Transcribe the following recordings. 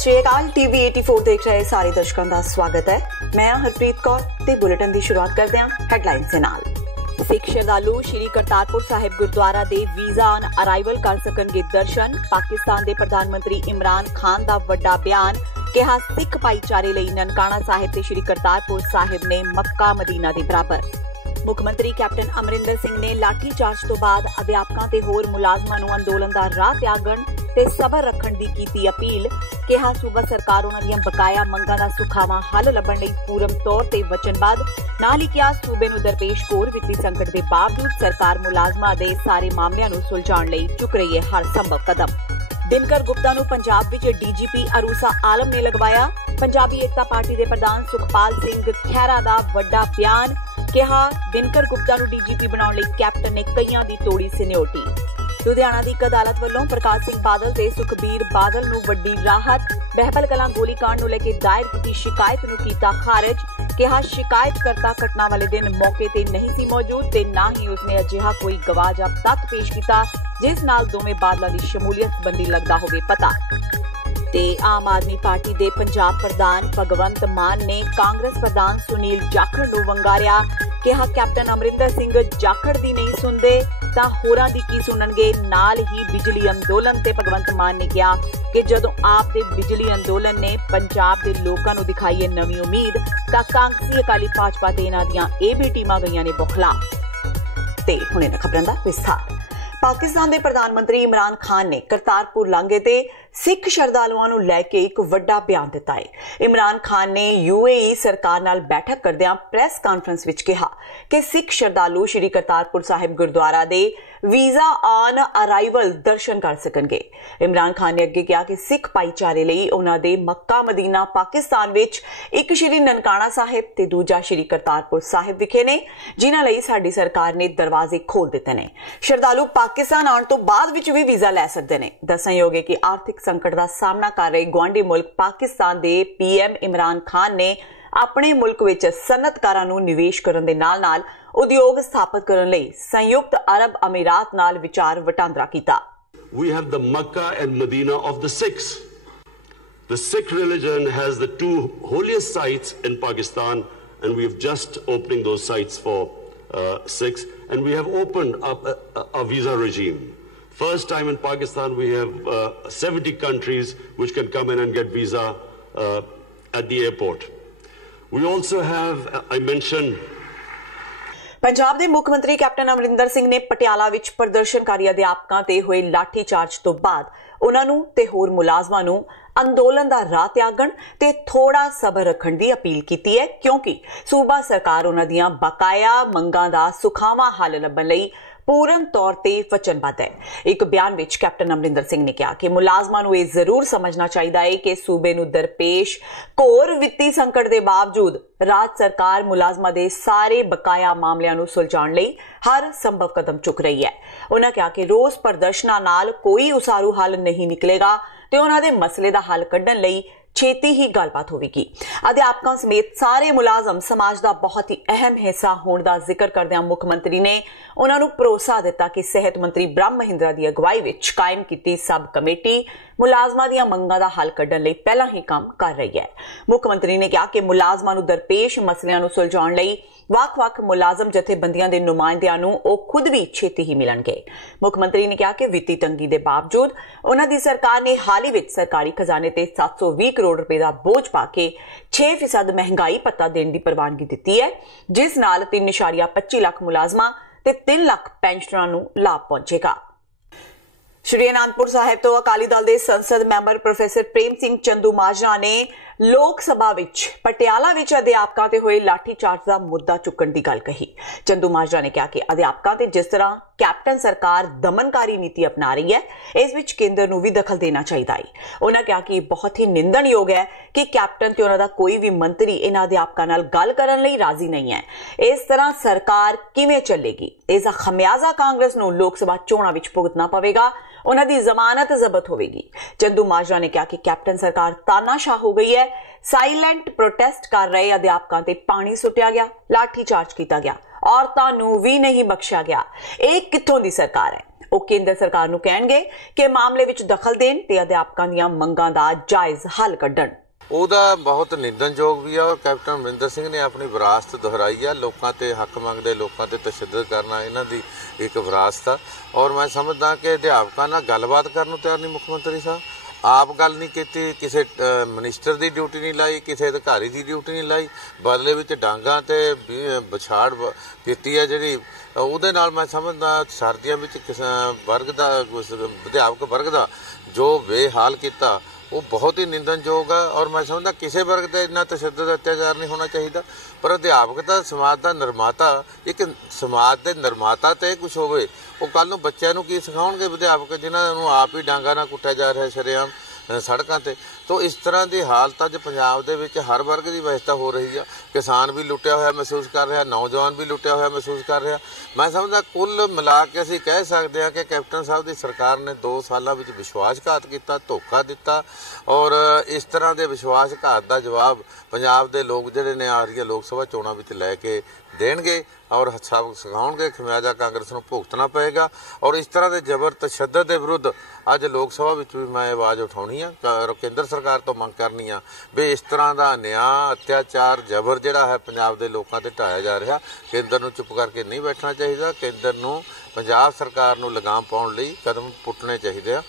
सत श्री अकाल। टीवी 84 देख रहे सारे दर्शकों का स्वागत है। मैं हरप्रीत कौर ते बुलेटिन की शुरुआत करते हैं हैडलाइंस दे नाल। सिख श्रद्धालु श्री करतारपुर साहिब गुरुद्वारा दे वीजा ऑन अराइवल कर सकणगे दर्शन। पाकिस्तान के प्रधानमंत्री इमरान खान का वड्डा बयान, कहा सिख भाईचारे लई ननकाना साहिब ते श्री करतारपुर साहिब ने मक्का मदीना के बराबर। मुख्यमंत्री कैप्टन अमरिंदर सिंह ने लाठी चार्ज तो बाद अध्यापकों ते होर मुलाजमां नूं अंदोलन का राह त्यागण ते सबर रखण दी कीती अपील। कहा सूबा सरकार उन्हां दीआं बकाया मंगां दा सुखावां हल लभण लई पूरन तौर ते वचनबद्ध। नाल ही कहा सूबे नूं दरपेश घोर वित्ती संकट के बावजूद सरकार मुलाजमां दे सारे मामलिआं नूं सुलझाउण लई चुक रही है हर संभव कदम। दिनकर गुप्ता नूं पंजाब विच डीजीपी अरूसा आलम ने लगवाया। पंजाबी एकता पार्टी के प्रधान सुखपाल सिंह खैरा का वड्डा बयान, कहा दिनकर गुप्ता नूं डीजीपी बनाउण लई कैप्टन ने कईयां दी तोड़ी सिन्योटी। लुधियाना की एक अदालत वालों प्रकाश सिंह बादल ते सुखबीर बादल नूं वड्डी राहत। बहबल कलां गोलीकांड नूं लेके दायर की शिकायत नूं कीता खारिज। कहा शिकायतकर्ता घटना वाले दिन मौके ते नहीं सी मौजूद ते ना ही उसने अजिहा कोई गवाह जां तत्थ पेश किया जिस नाल दोवें बादलों की शमूलियत संबंधी लगदा होवे पता। ते आम आदमी पार्टी के पंजाब प्रधान भगवंत मान ने कांग्रेस प्रधान सुनील जाखड़ नूं वंगारिया। कहा कैप्टन अमरिंदर सिंह जाखड़ दी नहीं सुनते तां होरां दी की सुनणगे। नाल ही बिजली अंदोलन ते भगवंत मान ने कहा कि जदों आप दे बिजली अंदोलन ने पंजाब के लोकां नूं दिखाई है नवीं उम्मीद तां कांग्रेसी अकाली भाजपा ते इन्हां दीआं ए भी टीमां गईआं ने बौखला। ते हुणे इन्हां खबरां दा विस्तार। पाकिस्तान के प्रधानमंत्री इमरान खान ने करतारपुर लांघे ते सिख श्रद्धालुओं नूं लैके एक वड्डा बयान दिता है। इमरान खान ने यूएई सरकार नाल बैठक करदिआं प्रेस कॉन्फ्रेंस विच कहा कि सिख श्रद्धालु श्री करतारपुर साहिब गुरुद्वारा दे वीजा ऑन अराइवल दर्शन कर सकणगे। इमरान खान ने अगे कहा कि सिख भाईचारे लई उन्हां दे मक्का मदीना पाकिस्तान विच एक श्री ननकाना साहिब ते दूजा श्री करतारपुर साहिब विखे ने, जिन्हां लई साडी सरकार ने दरवाजे खोल दिते ने। श्रद्धालु पाकिस्तान आउण तो बाद विच भी वीजा लै सकदे ने। दस्सणयोग है कि आर्थिक संकट का सामना कर रहे गुआंढी मुल्क पाकिस्तान के पीएम इमरान खान ने अपने मुल्क विच सनअतकारां नूं निवेश करन दे नाल-नाल उद्योग स्थापित करन लई संयुक्त अरब अमीरात नाल विचार वटांदरा कीता। We have the Makkah and Medina of the Sikhs. The Sikh religion has the two holiest sites in Pakistan, and we have just opening those sites for Sikhs, and we have opened up a visa regime. First time in Pakistan we have 70 countries which can come in and get visa at the airport. We also have, I mentioned, Punjab के मुख्यमंत्री captain Amarinder Singh ने पटियाला विच प्रदर्शनकारी अध्यापकों ते होए लाठी charge तो बाद उन्हां नूं ते होर मुलाजमां नूं अंदोलन का राह त्यागण ते थोड़ा सबर रखण दी अपील कीती है, क्योंकि सूबा सरकार उन्हां दीआं बकाया मंगां दा सुखावां हल लभण लई पूरन तौर ते वचनबद्ध है। एक बयान विच कैप्टन अमरिंदर सिंह ने कहा कि मुलाजमां नूं इह जरूर समझना चाहिए है कि सूबे नूं दरपेश घोर वित्ती संकट के बावजूद राज सरकार मुलाजमां दे सारे बकाया मामलिआं नूं सुलझाउण लई हर संभव कदम चुक रही है। उन्होंने कहा कि रोज प्रदर्शनां नाल कोई उसारू हल नहीं निकलेगा ते उन्हां दे मसले दा हल कढण लई छेती ही गलबात होगी। अध्यापकों समेत सारे मुलाजम समाज का बहुत ही अहम हिस्सा होने का जिक्र करदे मुख्यमंत्री ने उन्होंने भरोसा दिता कि सेहत मंत्री ब्रह्म महिंद्रा की अगवाई विच कायम की सब कमेटी मुलाजमां दी मंगां दा हल कढण लई पहला ही काम कर रही है। मुख्यमंत्री ने कहा कि मुलाजमां नूं दरपेश मसलिआं नूं सुलझाउण लई ਵੱਖ-ਵੱਖ मुलाजम जथेबंदियां दे नुमाइंदियां नूं ओह खुद भी छेती ही मिलणगे। मुख्यमंत्री ने कहा कि वित्ती तंगी के बावजूद उन्हां दी सरकार ने हाल ही विच सरकारी खजाने ते 720 करोड़ रुपए का बोझ पा के 6% महंगाई भत्ता देने की प्रवानगी दी है, जिस नाल 3.25 लाख मुलाजमां ते 3 लाख पेंशनरां नूं लाभ पहुंचेगा। श्री आनंदपुर साहिब तो अकाली दल के संसद मैंबर प्रोफेसर प्रेम सिंह चंदूमाजरा ने लोक सभा विच पटियाला विच अध्यापकों ते होए लाठी चार्ज का मुद्दा चुकण की गल कही। चंदूमाजरा ने कहा कि अध्यापकों ते जिस तरह कैप्टन सरकार दमनकारी नीति अपना रही है, इस विच केंद्र नूं भी दखल देना चाहिए है। उन्होंने कहा कि बहुत ही निंदणयोग है कि कैप्टन ते उन्हां दा कोई भी मंत्री इन्हां अध्यापकों नाल गल करन लई राजी नहीं है। इस तरह सरकार किवें चलेगी? इसदा खमियाजा कांग्रेस नूं लोक सभा चोणां विच भुगतना पवेगा। उन्हां दी जमानत जब्त होगी। चंदूमाजरा ने कहा कि कैप्टन सरकार तानाशाह हो गई है। साइलेंट प्रोटेस्ट कर रहे अध्यापकों ते पानी सुटिया गया, लाठी चार्ज किया गया, औरतां नूं भी नहीं बख्शिया गया। एक कित्थों दी सरकार है? ਉਹ ਕੇਂਦਰ ਸਰਕਾਰ ਨੂੰ ਕਹਿਣਗੇ ਕਿ ਮਾਮਲੇ ਵਿੱਚ ਦਖਲ ਦੇਣ ਤੇ ਅਧਿਆਪਕਾਂ ਦੀਆਂ ਮੰਗਾਂ ਦਾ ਜਾਇਜ਼ ਹੱਲ ਕੱਢਣ। ਉਹਦਾ ਬਹੁਤ ਨਿੰਦਣਯੋਗ ਵੀ ਆ। ਕੈਪਟਨ ਅਮਰਿੰਦਰ ਸਿੰਘ ਨੇ ਆਪਣੀ ਵਿਰਾਸਤ ਦੁਹਰਾਈ ਆ। ਲੋਕਾਂ ਤੇ ਹੱਕ ਮੰਗਦੇ ਲੋਕਾਂ ਤੇ ਤਸ਼ੱਦਦ ਕਰਨਾ ਇਹਨਾਂ ਦੀ ਇੱਕ ਵਿਰਾਸਤ ਆ। ਔਰ ਮੈਂ ਸਮਝਦਾ ਕਿ ਅਧਿਆਪਕਾਂ ਨਾਲ ਗੱਲਬਾਤ ਕਰਨ ਨੂੰ ਤਿਆਰ ਨਹੀਂ ਮੁੱਖ ਮੰਤਰੀ ਸਾਹਿਬ। ਆਪ ਗੱਲ ਨਹੀਂ ਕੀਤੀ, ਕਿਸੇ ਮਿਨਿਸਟਰ ਦੀ ਡਿਊਟੀ ਨਹੀਂ ਲਾਈ, ਕਿਸੇ ਅਧਿਕਾਰੀ ਦੀ ਡਿਊਟੀ ਨਹੀਂ ਲਾਈ, ਬਦਲੇ ਵਿੱਚ ਡਾਂਗਾਂ ਤੇ ਵਿਛਾੜ ਕੀਤੀ ਹੈ ਜਿਹੜੀ। ਉਹਦੇ ਨਾਲ ਮੈਂ ਸਮਝਦਾ ਸਰਦੀਆਂ ਵਿੱਚ ਵਰਗ ਦਾ ਅਧਿਆਪਕ ਵਰਗ ਦਾ ਜੋ ਬੇਹਾਲ ਕੀਤਾ ਉਹ ਬਹੁਤ ਹੀ ਨਿੰਦਣਯੋਗ ਆ। ਔਰ ਮੈਂ ਸਮਝਦਾ ਕਿਸੇ ਵਰਗ ਤੇ ਇੰਨਾ ਤਸ਼ੱਦਦ ਅਤਿਆਚਾਰ ਨਹੀਂ ਹੋਣਾ ਚਾਹੀਦਾ। ਪਰ ਅਧਿਆਪਕ ਤਾਂ ਸਮਾਜ ਦਾ ਨਿਰਮਾਤਾ, ਇੱਕ ਸਮਾਜ ਦੇ ਨਿਰਮਾਤਾ ਤੇ ਕੁਝ ਹੋਵੇ। ਉਹ ਕੱਲ ਨੂੰ ਬੱਚਿਆਂ ਨੂੰ ਕੀ ਸਿਖਾਉਣਗੇ ਅਧਿਆਪਕ ਜਿਨ੍ਹਾਂ ਨੂੰ ਆਪ ਹੀ ਡਾਂਗਾ ਨਾਲ ਕੁੱਟਿਆ ਜਾ ਰਿਹਾ ਸ਼ਰੇਆਮ ਸੜਕਾਂ ਤੇ। ਤੋ ਇਸ ਤਰ੍ਹਾਂ ਦੀ ਹਾਲਤ ਅੱਜ ਪੰਜਾਬ ਦੇ ਵਿੱਚ ਹਰ ਵਰਗ ਦੀ ਵਿਵਸਥਾ ਹੋ ਰਹੀ ਆ। ਕਿਸਾਨ ਵੀ ਲੁੱਟਿਆ ਹੋਇਆ ਮਹਿਸੂਸ ਕਰ ਰਿਹਾ, ਨੌਜਵਾਨ ਵੀ ਲੁੱਟਿਆ ਹੋਇਆ ਮਹਿਸੂਸ ਕਰ ਰਿਹਾ। ਮੈਂ ਸਮਝਦਾ ਕੁੱਲ ਮਿਲਾ ਕੇ ਅਸੀਂ ਕਹਿ ਸਕਦੇ ਹਾਂ ਕਿ ਕੈਪਟਨ ਸਾਹਿਬ ਦੀ ਸਰਕਾਰ ਨੇ 2 ਸਾਲਾਂ ਵਿੱਚ ਵਿਸ਼ਵਾਸਘਾਤ ਕੀਤਾ, ਧੋਖਾ ਦਿੱਤਾ। ਔਰ ਇਸ ਤਰ੍ਹਾਂ ਦੇ ਵਿਸ਼ਵਾਸਘਾਤ ਦਾ ਜਵਾਬ ਪੰਜਾਬ ਦੇ ਲੋਕ ਜਿਹੜੇ ਨੇ ਆ ਰਹੀਆਂ ਲੋਕ ਸਭਾ ਚੋਣਾਂ ਵਿੱਚ ਲੈ ਕੇ ਦੇਣਗੇ ਔਰ ਸਭ ਸਿਖਾਉਣਗੇ। ਖਮਿਆਜਾ ਕਾਂਗਰਸ ਨੂੰ ਭੁਗਤਣਾ ਪਏਗਾ। ਔਰ ਇਸ ਤਰ੍ਹਾਂ ਦੇ ਜ਼ਬਰ ਤਸ਼ੱਦਦ ਦੇ ਵਿਰੁੱਧ ਅੱਜ ਲੋਕ ਸਭਾ ਵਿੱਚ ਵੀ ਮੈਂ ਆਵਾਜ਼ ਉਠਾਉਣੀ ਆ, ਕੇਂਦਰ ਸਰਕਾਰ ਤੋਂ ਮੰਗ ਕਰਨੀ ਆ ਵੀ ਇਸ ਤਰ੍ਹਾਂ ਦਾ ਨਿਆਂ, ਅਤਿਆਚਾਰ, ਜ਼ਬਰ ਜਿਹੜਾ ਹੈ ਪੰਜਾਬ ਦੇ ਲੋਕਾਂ ਤੇ ਢਾਇਆ ਜਾ ਰਿਹਾ, ਕੇਂਦਰ ਨੂੰ ਚੁੱਪ ਕਰਕੇ ਨਹੀਂ ਬੈਠਣਾ ਚਾਹੀਦਾ। ਕੇਂਦਰ ਨੂੰ ਪੰਜਾਬ ਸਰਕਾਰ ਨੂੰ ਲਗਾਮ ਪਾਉਣ ਲਈ ਕਦਮ ਪੁੱਟਣੇ ਚਾਹੀਦੇ ਆ।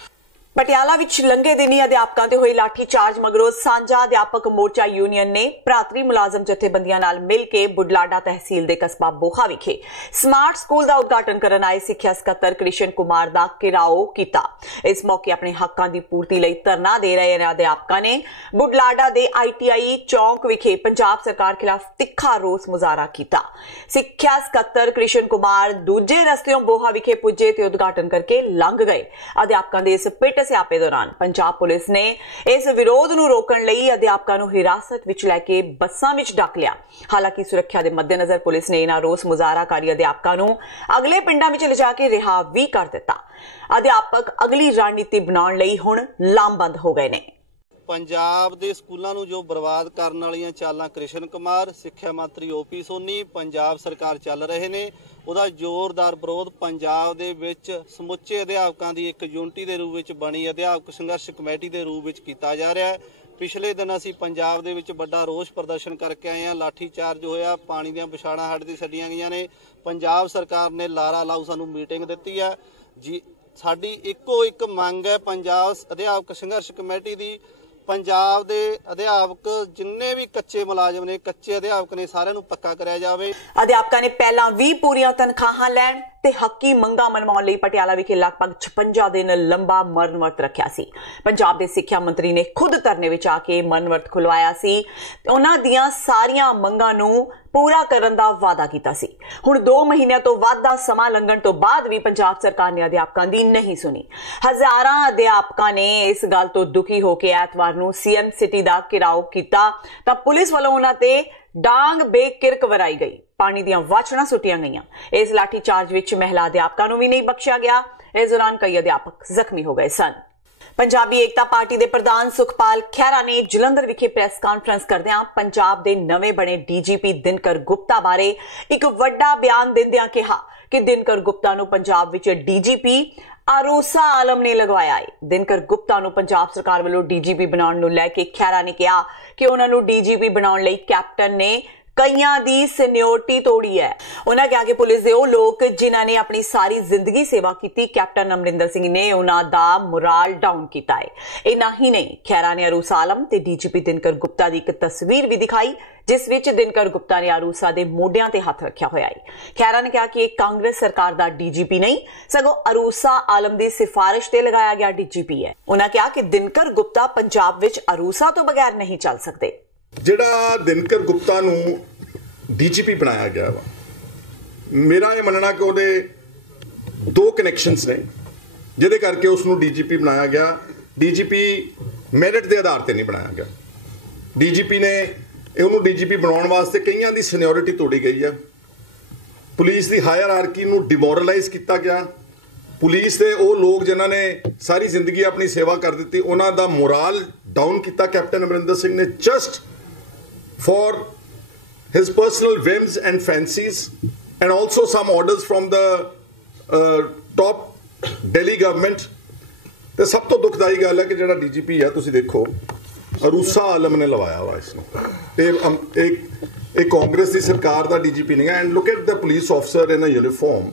ਪਟਿਆਲਾ ਵਿੱਚ ਲੰਘੇ ਦਿਨੀ ਅਧਿਆਪਕਾਂ ਤੇ ਹੋਈ ਲਾਠੀ ਚਾਰਜ ਮਗਰੋਂ ਸਾਂਝਾ ਅਧਿਆਪਕ ਮੋਰਚਾ ਯੂਨੀਅਨ ਨੇ ਪ੍ਰਾਤਰੀ ਮੁਲਾਜ਼ਮ ਜਥੇਬੰਦੀਆਂ ਨਾਲ ਮਿਲ ਕੇ ਬੁਢਲਾਡਾ ਤਹਿਸੀਲ ਦੇ ਕਸਬਾ ਬੋਹਾ ਵਿਖੇ ਸਮਾਰਟ ਸਕੂਲ ਦਾ ਉਦਘਾਟਨ ਕਰਨ ਆਏ ਸਿੱਖਿਆ ਸਕੱਤਰ ਕ੍ਰਿਸ਼ਨ ਕੁਮਾਰ ਦਾ ਘਿਰਾਓ ਕੀਤਾ। ਇਸ ਮੌਕੇ ਆਪਣੇ ਹੱਕਾਂ ਦੀ ਪੂਰਤੀ ਲਈ ਧਰਨਾ ਦੇ ਰਹੇ ਅਧਿਆਪਕਾਂ ਨੇ ਬੁਢਲਾਡਾ ਦੇ ITI ਚੌਂਕ ਵਿਖੇ ਪੰਜਾਬ ਸਰਕਾਰ ਖਿਲਾਫ ਤਿੱਖਾ ਰੋਸ ਮੁਜ਼ਾਹਰਾ ਕੀਤਾ। ਸਿੱਖਿਆ ਸਕੱਤਰ ਕ੍ਰਿਸ਼ਨ ਕੁਮਾਰ ਦੂਜੇ ਰਸਤਿਓਂ ਬੋਹਾ ਵਿਖੇ ਪੁੱਜੇ ਤੇ ਉਦਘਾਟਨ ਕਰਕੇ ਲੰਘ ਗਏ। ਅਧਿਆਪਕਾਂ ਦੇ ਇਸ ਪਿੱਟ ਸਿਆਪੇ ਦੌਰਾਨ ਪੰਜਾਬ ਪੁਲਿਸ ਨੇ ਇਸ ਵਿਰੋਧ ਨੂੰ ਰੋਕਣ ਲਈ ਅਧਿਆਪਕਾਂ ਨੂੰ ਹਿਰਾਸਤ ਵਿੱਚ ਲੈ ਕੇ ਬੱਸਾਂ ਵਿੱਚ ਡੱਕ ਲਿਆ। ਹਾਲਾਂਕਿ ਸੁਰੱਖਿਆ ਦੇ ਮੱਦੇਨਜ਼ਰ ਪੁਲਿਸ ਨੇ ਇਹਨਾਂ ਰੋਸ ਮੁਜ਼ਾਹਰਾਕਾਰੀ ਅਧਿਆਪਕਾਂ ਨੂੰ ਅਗਲੇ ਪਿੰਡਾਂ ਵਿੱਚ ਲਿਜਾ ਕੇ ਰਿਹਾ ਵੀ ਕਰ ਦਿੱਤਾ। ਅਧਿਆਪਕ ਅਗਲੀ ਰਣਨੀਤੀ ਬਣਾਉਣ ਲਈ ਹੁਣ ਲਾਮਬੰਦ ਹੋ ਗਏ ਨੇ। ਪੰਜਾਬ ਦੇ ਸਕੂਲਾਂ ਨੂੰ ਜੋ ਬਰਬਾਦ ਕਰਨ ਵਾਲੀਆਂ ਚਾਲਾਂ ਕ੍ਰਿਸ਼ਨ ਕੁਮਾਰ, ਸਿੱਖਿਆ ਮੰਤਰੀ OP ਸੋਨੀ, ਪੰਜਾਬ ਸਰਕਾਰ ਚੱਲ ਰਹੇ ਨੇ, ਉਹਦਾ ਜ਼ੋਰਦਾਰ ਵਿਰੋਧ ਪੰਜਾਬ ਦੇ ਵਿੱਚ ਸਮੁੱਚੇ ਅਧਿਆਪਕਾਂ ਦੀ ਇੱਕ ਯੂਨਿਟੀ ਦੇ ਰੂਪ ਵਿੱਚ ਬਣੀ ਅਧਿਆਪਕ ਸੰਘਰਸ਼ ਕਮੇਟੀ ਦੇ ਰੂਪ ਵਿੱਚ ਕੀਤਾ ਜਾ ਰਿਹਾ ਹੈ। ਪਿਛਲੇ ਦਿਨ ਅਸੀਂ ਪੰਜਾਬ ਦੇ ਵਿੱਚ ਵੱਡਾ ਰੋਸ ਪ੍ਰਦਰਸ਼ਨ ਕਰਕੇ ਆਏ ਹਾਂ। ਲਾਠੀ ਚਾਰਜ ਹੋਇਆ, ਪਾਣੀ ਦੀਆਂ ਵਿਛਾੜਾਂ ਸਾਡੇ ਤੇ ਛੱਡੀਆਂ ਗਈਆਂ ਨੇ। ਪੰਜਾਬ ਸਰਕਾਰ ਨੇ ਲਾਰਾ ਲਾਊ ਸਾਨੂੰ ਮੀਟਿੰਗ ਦਿੱਤੀ ਹੈ ਜੀ। ਸਾਡੀ ਇੱਕੋ ਇੱਕ ਮੰਗ ਹੈ ਪੰਜਾਬ ਅਧਿਆਪਕ ਸੰਘਰਸ਼ ਕਮੇਟੀ ਦੀ, ਪੰਜਾਬ ਦੇ ਅਧਿਆਪਕ ਜਿੰਨੇ ਵੀ ਕੱਚੇ ਮੁਲਾਜ਼ਮ ਨੇ, ਕੱਚੇ ਅਧਿਆਪਕ ਨੇ, ਸਾਰਿਆਂ ਨੂੰ ਪੱਕਾ ਕਰਿਆ ਜਾਵੇ। ਅਧਿਆਪਕਾਂ ਨੇ ਪਹਿਲਾਂ ਵੀ ਪੂਰੀਆਂ ਤਨਖਾਹਾਂ ਲੈਣ ਤੇ ਹੱਕੀ ਮੰਗਾਂ ਮਨਵਾਉਣ ਲਈ ਪਟਿਆਲਾ ਵਿਖੇ ਲਗਭਗ 56 ਦਿਨ ਲੰਬਾ ਮਰਨ ਵਰਤ ਰੱਖਿਆ ਸੀ। ਪੰਜਾਬ ਦੇ ਸਿੱਖਿਆ ਮੰਤਰੀ ਨੇ ਖੁਦ ਧਰਨੇ ਵਿੱਚ ਆ ਕੇ ਮਰਨ ਵਰਤ ਖੁਲਵਾਇਆ ਸੀ ਤੇ ਉਹਨਾਂ ਦੀਆਂ ਸਾਰੀਆਂ ਮੰਗਾਂ ਨੂੰ ਪੂਰਾ ਕਰਨ ਦਾ ਵਾਅਦਾ ਕੀਤਾ ਸੀ। ਹੁਣ 2 ਮਹੀਨਿਆਂ ਤੋਂ ਵੱਧ ਦਾ ਸਮਾਂ ਲੰਘਣ ਤੋਂ ਬਾਅਦ ਵੀ ਪੰਜਾਬ ਸਰਕਾਰ ਨੇ ਅਧਿਆਪਕਾਂ ਦੀ ਨਹੀਂ ਸੁਣੀ। ਹਜ਼ਾਰਾਂ ਅਧਿਆਪਕਾਂ ਨੇ ਇਸ ਗੱਲ ਤੋਂ ਦੁਖੀ ਹੋ ਕੇ ਐਤਵਾਰ ਨੂੰ CM ਸਿਟੀ ਦਾ ਘਿਰਾਓ ਕੀਤਾ ਤਾਂ ਪੁਲਿਸ ਵੱਲੋਂ ਉਹਨਾਂ ਤੇ ਡਾਂਗ ਬੇਕਿਰਕ ਵਰਾਈ ਗਈ, ਪਾਣੀ ਦੀਆਂ ਵਾਛੜਾਂ ਸੁੱਟੀਆਂ ਗਈਆਂ। ਇਸ ਲਾਠੀ ਚਾਰਜ ਵਿੱਚ ਮਹਿਲਾ ਅਧਿਆਪਕਾਂ ਨੂੰ ਵੀ ਨਹੀਂ ਬਖਸ਼ਿਆ ਗਿਆ। ਇਸ ਦੌਰਾਨ ਕਈ ਅਧਿਆਪਕ ਜ਼ਖਮੀ ਹੋ ਗਏ ਸਨ। ਪੰਜਾਬੀ ਏਕਤਾ ਪਾਰਟੀ ਦੇ ਪ੍ਰਧਾਨ ਸੁਖਪਾਲ ਖਹਿਰਾ ਨੇ ਜਲੰਧਰ ਵਿਖੇ ਪ੍ਰੈਸ ਕਾਨਫਰੰਸ ਕਰਦਿਆਂ ਪੰਜਾਬ ਦੇ ਨਵੇਂ ਬਣੇ DGP ਦਿਨਕਰ ਗੁਪਤਾ ਬਾਰੇ ਇੱਕ ਵੱਡਾ ਬਿਆਨ ਦਿੰਦਿਆਂ ਕਿਹਾ ਕਿ ਦਿਨਕਰ ਗੁਪਤਾ ਨੂੰ ਪੰਜਾਬ ਵਿੱਚ DGP ਅਰੂਸਾ ਆਲਮ ਨੇ ਲਗਵਾਇਆ ਹੈ। ਦਿਨਕਰ ਗੁਪਤਾ ਨੂੰ ਪੰਜਾਬ ਸਰਕਾਰ ਵੱਲੋਂ DGP ਬਣਾਉਣ ਨੂੰ ਲੈ ਕੇ ਖਹਿਰਾ ਨੇ ਕਿਹਾ ਕਿ ਉਹਨਾਂ ਨੂੰ DGP ਬਣਾਉਣ ਲਈ ਕੈਪਟਨ ਨੇ ਕਈਆਂ ਦੀ ਸੀਨੀਅਰਟੀ ਤੋੜੀ ਹੈ। ਉਹਨਾਂ ਕਿਹਾ ਕਿ ਪੁਲਿਸ ਦੇ ਉਹ ਲੋਕ ਜਿਨ੍ਹਾਂ ਨੇ ਆਪਣੀ ਸਾਰੀ ਜ਼ਿੰਦਗੀ ਸੇਵਾ ਕੀਤੀ, ਕੈਪਟਨ ਅਮਰਿੰਦਰ ਸਿੰਘ ਨੇ ਉਹਨਾਂ ਦਾ ਮੋਰਲ ਡਾਊਨ ਕੀਤਾ ਹੈ। ਇੰਨਾ ਹੀ ਨਹੀਂ, ਖਹਿਰਾ ਨੇ ਅਰੂਸਾ ਆਲਮ ਤੇ DGP ਦਿਨਕਰ ਗੁਪਤਾ ਦੀ ਇੱਕ ਤਸਵੀਰ ਵੀ ਦਿਖਾਈ ਜਿਸ ਵਿੱਚ ਦਿਨਕਰ ਗੁਪਤਾ ਨੇ ਅਰੂਸਾ ਦੇ ਮੋਢਿਆਂ ਤੇ ਹੱਥ ਰੱਖਿਆ ਹੋਇਆ ਹੈ। ਖਹਿਰਾ ਨੇ ਕਿਹਾ ਕਿ ਇਹ ਕਾਂਗਰਸ ਸਰਕਾਰ ਦਾ DGP ਨਹੀਂ ਸਗੋਂ ਅਰੂਸਾ ਆਲਮ ਦੀ ਸਿਫਾਰਿਸ਼ ਤੇ ਲਗਾਇਆ ਗਿਆ DGP ਹੈ। ਉਹਨਾਂ ਕਿਹਾ ਕਿ ਦਿਨਕਰ ਗੁਪਤਾ ਪੰਜਾਬ ਵਿੱਚ ਅਰੂਸਾ ਤੋਂ ਬਗੈਰ ਨਹੀਂ ਚੱਲ ਸਕਦੇ। ਜਿਹੜਾ ਦਿਨਕਰ ਗੁਪਤਾ ਨੂੰ DGP ਬਣਾਇਆ ਗਿਆ ਵਾ, ਮੇਰਾ ਇਹ ਮੰਨਣਾ ਕਿ ਉਹਦੇ 2 ਕਨੈਕਸ਼ਨਸ ਨੇ ਜਿਹਦੇ ਕਰਕੇ ਉਸ ਨੂੰ DGP ਬਣਾਇਆ ਗਿਆ। DGP ਮੈਰਿਟ ਦੇ ਆਧਾਰ ਤੇ ਨਹੀਂ ਬਣਾਇਆ ਗਿਆ। DGP ਨੇ ਉਹਨੂੰ DGP ਬਣਾਉਣ ਵਾਸਤੇ ਕਈਆਂ ਦੀ ਸੀਨੀਅਰਿਟੀ ਤੋੜੀ ਗਈ ਆ। ਪੁਲਿਸ ਦੀ ਹਾਇਰਾਰਕੀ ਨੂੰ ਡਿਮੋਰਲਾਈਜ਼ ਕੀਤਾ ਗਿਆ। ਪੁਲਿਸ ਦੇ ਉਹ ਲੋਕ ਜਿਨ੍ਹਾਂ ਨੇ ਸਾਰੀ ਜ਼ਿੰਦਗੀ ਆਪਣੀ ਸੇਵਾ ਕਰ ਦਿੱਤੀ, ਉਹਨਾਂ ਦਾ ਮੋਰਲ ਡਾਊਨ ਕੀਤਾ ਕੈਪਟਨ ਅਮਰਿੰਦਰ ਸਿੰਘ ਨੇ, just for his personal whims and fancies, and also some orders from the top Delhi government ਤੇ ਸਭ ਤੋਂ ਦੁਖਦਾਈ ਗੱਲ ਹੈ ਕਿ ਜਿਹੜਾ ਡੀਜੀਪੀ ਆ ਤੁਸੀਂ ਦੇਖੋ ਅਰੂਸਾ ਆਲਮ ਨੇ ਲਵਾਇਆ ਵਾ ਇਸ ਨੂੰ ਤੇ ਇਹ ਕਾਂਗਰਸ ਦੀ ਸਰਕਾਰ ਦਾ ਡੀਜੀਪੀ ਨਹੀਂ ਹੈ and look at the police officer in a uniform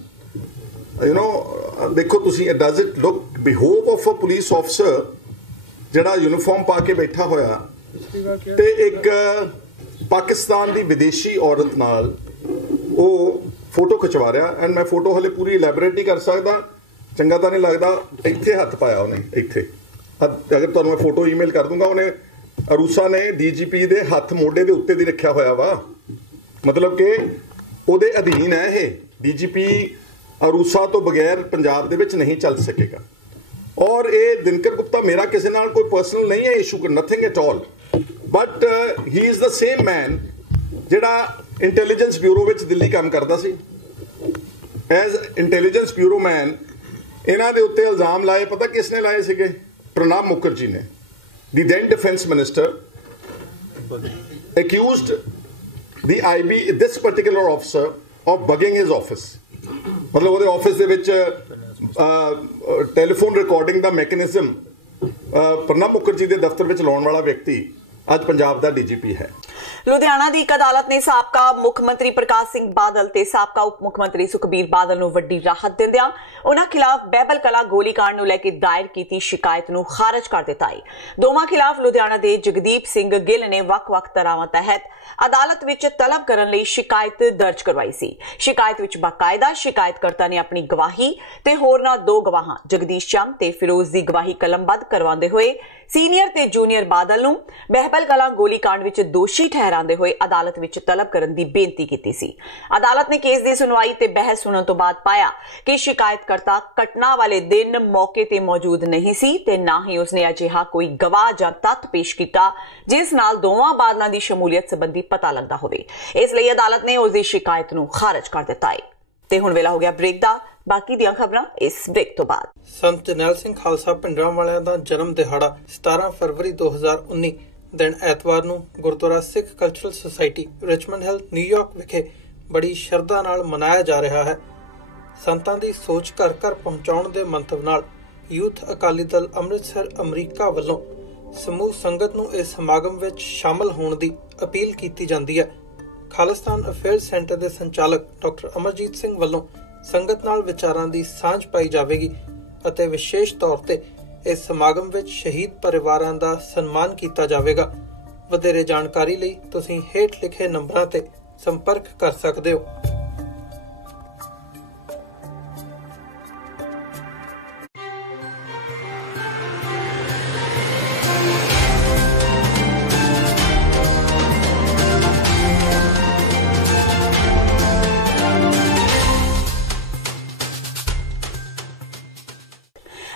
ਦੇਖੋ ਤੁਸੀਂ does it look behave of a police officer ਜਿਹੜਾ ਯੂਨੀਫਾਰਮ ਪਾ ਕੇ ਬੈਠਾ ਹੋਇਆ ਤੇ ਇੱਕ ਪਾਕਿਸਤਾਨ ਦੀ ਵਿਦੇਸ਼ੀ ਔਰਤ ਨਾਲ ਉਹ ਫੋਟੋ ਖਿਚਵਾ ਰਿਹਾ ਐਂਡ ਮੈਂ ਫੋਟੋ ਹਲੇ ਪੂਰੀ ਇਲੈਬੋਰੇਟ ਨਹੀਂ ਕਰ ਸਕਦਾ ਚੰਗਾ ਤਾਂ ਨਹੀਂ ਲੱਗਦਾ ਇੱਥੇ ਹੱਥ ਪਾਇਆ ਉਹਨੇ ਇੱਥੇ ਅਗਰ ਤੁਹਾਨੂੰ ਮੈਂ ਫੋਟੋ ਈਮੇਲ ਕਰ ਦੂੰਗਾ ਉਹਨੇ ਅਰੂਸਾ ਨੇ ਡੀਜੀਪੀ ਦੇ ਹੱਥ ਮੋਢੇ ਦੇ ਉੱਤੇ ਦੀ ਰੱਖਿਆ ਹੋਇਆ ਵਾ ਮਤਲਬ ਕਿ ਉਹਦੇ ਅਧੀਨ ਹੈ ਇਹ ਡੀਜੀਪੀ ਅਰੂਸਾ ਤੋਂ ਬਗੈਰ ਪੰਜਾਬ ਦੇ ਵਿੱਚ ਨਹੀਂ ਚੱਲ ਸਕੇਗਾ ਔਰ ਇਹ ਦਿਨਕਰ ਗੁਪਤਾ ਮੇਰਾ ਕਿਸੇ ਨਾਲ ਕੋਈ ਪਰਸਨਲ ਨਹੀਂ ਹੈ issue nothing at all but he is the same man ਜਿਹੜਾ ਇੰਟੈਲੀਜੈਂਸ ਬਿਊਰੋ ਵਿੱਚ ਦਿੱਲੀ ਕੰਮ ਕਰਦਾ ਸੀ ਐਜ਼ ਇੰਟੈਲੀਜੈਂਸ ਬਿਊਰੋ ਮੈਨ ਇਹਨਾਂ ਦੇ ਉੱਤੇ ਇਲਜ਼ਾਮ ਲਾਏ ਪਤਾ ਕਿਸ ਨੇ ਲਾਏ ਸੀਗੇ ਪ੍ਰਣਬ ਮੁਖਰਜੀ ਨੇ the then defense minister accused the IB this particular officer of bugging his office ਮਤਲਬ ਉਹਦੇ ਆਫਿਸ ਦੇ ਵਿੱਚ ਟੈਲੀਫੋਨ ਰਿਕਾਰਡਿੰਗ ਦਾ ਮੈਕੈਨਿਜ਼ਮ ਪ੍ਰਣਬ ਮੁਖਰਜੀ ਦੇ ਦਫ਼ਤਰ ਵਿੱਚ ਲਾਉਣ ਵਾਲਾ ਵਿਅਕਤੀ ਅੱਜ ਪੰਜਾਬ ਦਾ ਡੀਜੀਪੀ ਹੈ ਲੁਧਿਆਣਾ ਦੀ ਇੱਕ ਅਦਾਲਤ ਨੇ ਸਾਬਕਾ ਮੁੱਖ ਮੰਤਰੀ ਪ੍ਰਕਾਸ਼ ਸਿੰਘ ਬਾਦਲ ਤੇ ਸਾਬਕਾ ਉਪ ਮੁੱਖ ਮੰਤਰੀ ਸੁਖਬੀਰ ਬਾਦਲ ਨੂੰ ਵੱਡੀ ਰਾਹਤ ਦਿੰਦਿਆਂ ਉਹਨਾਂ ਖਿਲਾਫ ਬਹਿਬਲ ਕਲਾਂ ਗੋਲੀकांड ਨੂੰ ਲੈ ਕੇ ਦਾਇਰ ਕੀਤੀ ਸ਼ਿਕਾਇਤ ਨੂੰ ਖਾਰਜ ਕਰ ਦਿੱਤਾ ਹੈ ਦੋਵਾਂ ਖਿਲਾਫ ਲੁਧਿਆਣਾ ਦੇ ਜਗਦੀਪ ਸਿੰਘ ਗਿੱਲ ਨੇ ਵੱਖ-ਵੱਖ ਧਾਰਾਵਾਂ ਤਹਿਤ ਅਦਾਲਤ ਵਿੱਚ ਤਲਬ ਕਰਨ ਲਈ ਸ਼ਿਕਾਇਤ ਦਰਜ ਕਰਵਾਈ ਸੀ ਸ਼ਿਕਾਇਤ ਵਿੱਚ ਬਾਕਾਇਦਾ ਸ਼ਿਕਾਇਤਕਰਤਾ ਨੇ ਆਪਣੀ ਗਵਾਹੀ ਤੇ ਹੋਰਨਾਂ ਦੋ ਗਵਾਹਾਂ ਜਗਦੀਸ਼ ਚੰਦ ਤੇ ਫਿਰੋਜ਼ ਦੀ ਗਵਾਹੀ ਕਲਮਬੱਧ ਕਰਵਾਉਂਦੇ ਹੋਏ ਸੀਨੀਅਰ ਤੇ ਜੂਨੀਅਰ ਬਾਦਲ ਨੂੰ ਬਹਿਬਲ ਕਲਾਂ ਗੋਲੀकांड ਵਿੱਚ ਦੋਸ਼ੀ ਠਹਿਰਾਉਂਦੇ ਹੋਏ ਅਦਾਲਤ ਵਿੱਚ ਤਲਬ ਕਰਨ ਦੀ ਬੇਨਤੀ ਕੀਤੀ ਸੀ ਅਦਾਲਤ ਨੇ ਕੇਸ ਦੀ ਸੁਣਵਾਈ ਤੇ ਬਹਿਸ ਸੁਣਨ ਤੋਂ ਬਾਅਦ ਪਾਇਆ ਕਿ ਸ਼ਿਕਾਇਤਕਰਤਾ ਘਟਨਾ ਵਾਲੇ ਦਿਨ ਮੌਕੇ ਤੇ ਮੌਜੂਦ ਨਹੀਂ ਸੀ ਤੇ ਨਾ ਹੀ ਉਸਨੇ ਅਜਿਹਾ ਕੋਈ ਗਵਾਹ ਜਾਂ ਤੱਥ ਪੇਸ਼ ਕੀਤਾ ਜਿਸ ਨਾਲ ਦੋਵਾਂ ਬਾਦਲਾਂ ਦੀ ਸ਼ਮੂਲੀਅਤ ਸੰਬੰਧੀ ਪਤਾ ਲੱਗਦਾ ਹੋਵੇ ਇਸ ਲਈ ਅਦਾਲਤ ਨੇ ਉਸ ਦੀ ਸ਼ਿਕਾਇਤ ਨੂੰ ਖਾਰਜ ਕਰ ਦਿੱਤਾ ਹੈ ਤੇ ਹੁਣ ਵੇਲਾ ਹੋ ਗਿਆ ਬ੍ਰੇਕ ਦਾ ਬਾਕੀ ਦੀਆਂ ਖਬਰਾਂ ਇਸ ਬ੍ਰੇਕ ਤੋਂ ਬਾਅਦ ਸੰਤ ਜਰਨੈਲ ਸਿੰਘ ਖਾਲਸਾ ਭਿੰਡਰਾਂ ਵਾਲਿਆਂ ਦਾ ਜਨਮ ਦਿਹਾੜਾ 17 ਫਰਵਰੀ 2019 ਦਿਨ ਐਤਵਾਰ ਨੂੰ Gurdwara Sikh Cultural Society Richmond Hill New York ਵਿਖੇ ਬੜੀ ਸ਼ਰਧਾ ਨਾਲ ਮਨਾਇਆ ਜਾ ਰਿਹਾ ਹੈ ਸੰਤਾਂ ਦੀ ਸੋਚ ਘਰ ਘਰ ਪਹੁੰਚਾਉਣ ਦੇ ਮੰਤਵ ਨਾਲ ਯੂਥ ਅਕਾਲੀ ਦਲ ਅੰਮ੍ਰਿਤਸਰ ਅਮਰੀਕਾ ਵੱਲੋਂ ਸਮੂਹ ਸੰਗਤ ਨੂੰ ਇਸ ਸਮਾਗਮ ਵਿੱਚ ਸ਼ਾਮਲ ਹੋਣ ਦੀ ਅਪੀਲ ਕੀਤੀ ਜਾਂਦੀ ਹੈ ਖਾਲਿਸਤਾਨ ਅਫੇਅਰਸ ਸੈਂਟਰ ਦੇ ਸੰਚਾਲਕ ਡਾਕਟਰ ਅਮਰਜੀਤ ਸਿੰਘ ਵੱਲੋਂ ਸੰਗਤ ਨਾਲ ਵਿਚਾਰਾਂ ਦੀ ਸਾਂਝ ਪਾਈ ਜਾਵੇਗੀ ਅਤੇ ਵਿਸ਼ੇਸ਼ ਤੌਰ ਤੇ ਇਸ ਸਮਾਗਮ ਵਿੱਚ ਸ਼ਹੀਦ ਪਰਿਵਾਰਾਂ ਦਾ ਸਨਮਾਨ ਕੀਤਾ ਜਾਵੇਗਾ ਵਧੇਰੇ ਜਾਣਕਾਰੀ ਲਈ ਤੁਸੀਂ ਹੇਠ ਲਿਖੇ ਨੰਬਰਾਂ ਤੇ ਸੰਪਰਕ ਕਰ ਸਕਦੇ ਹੋ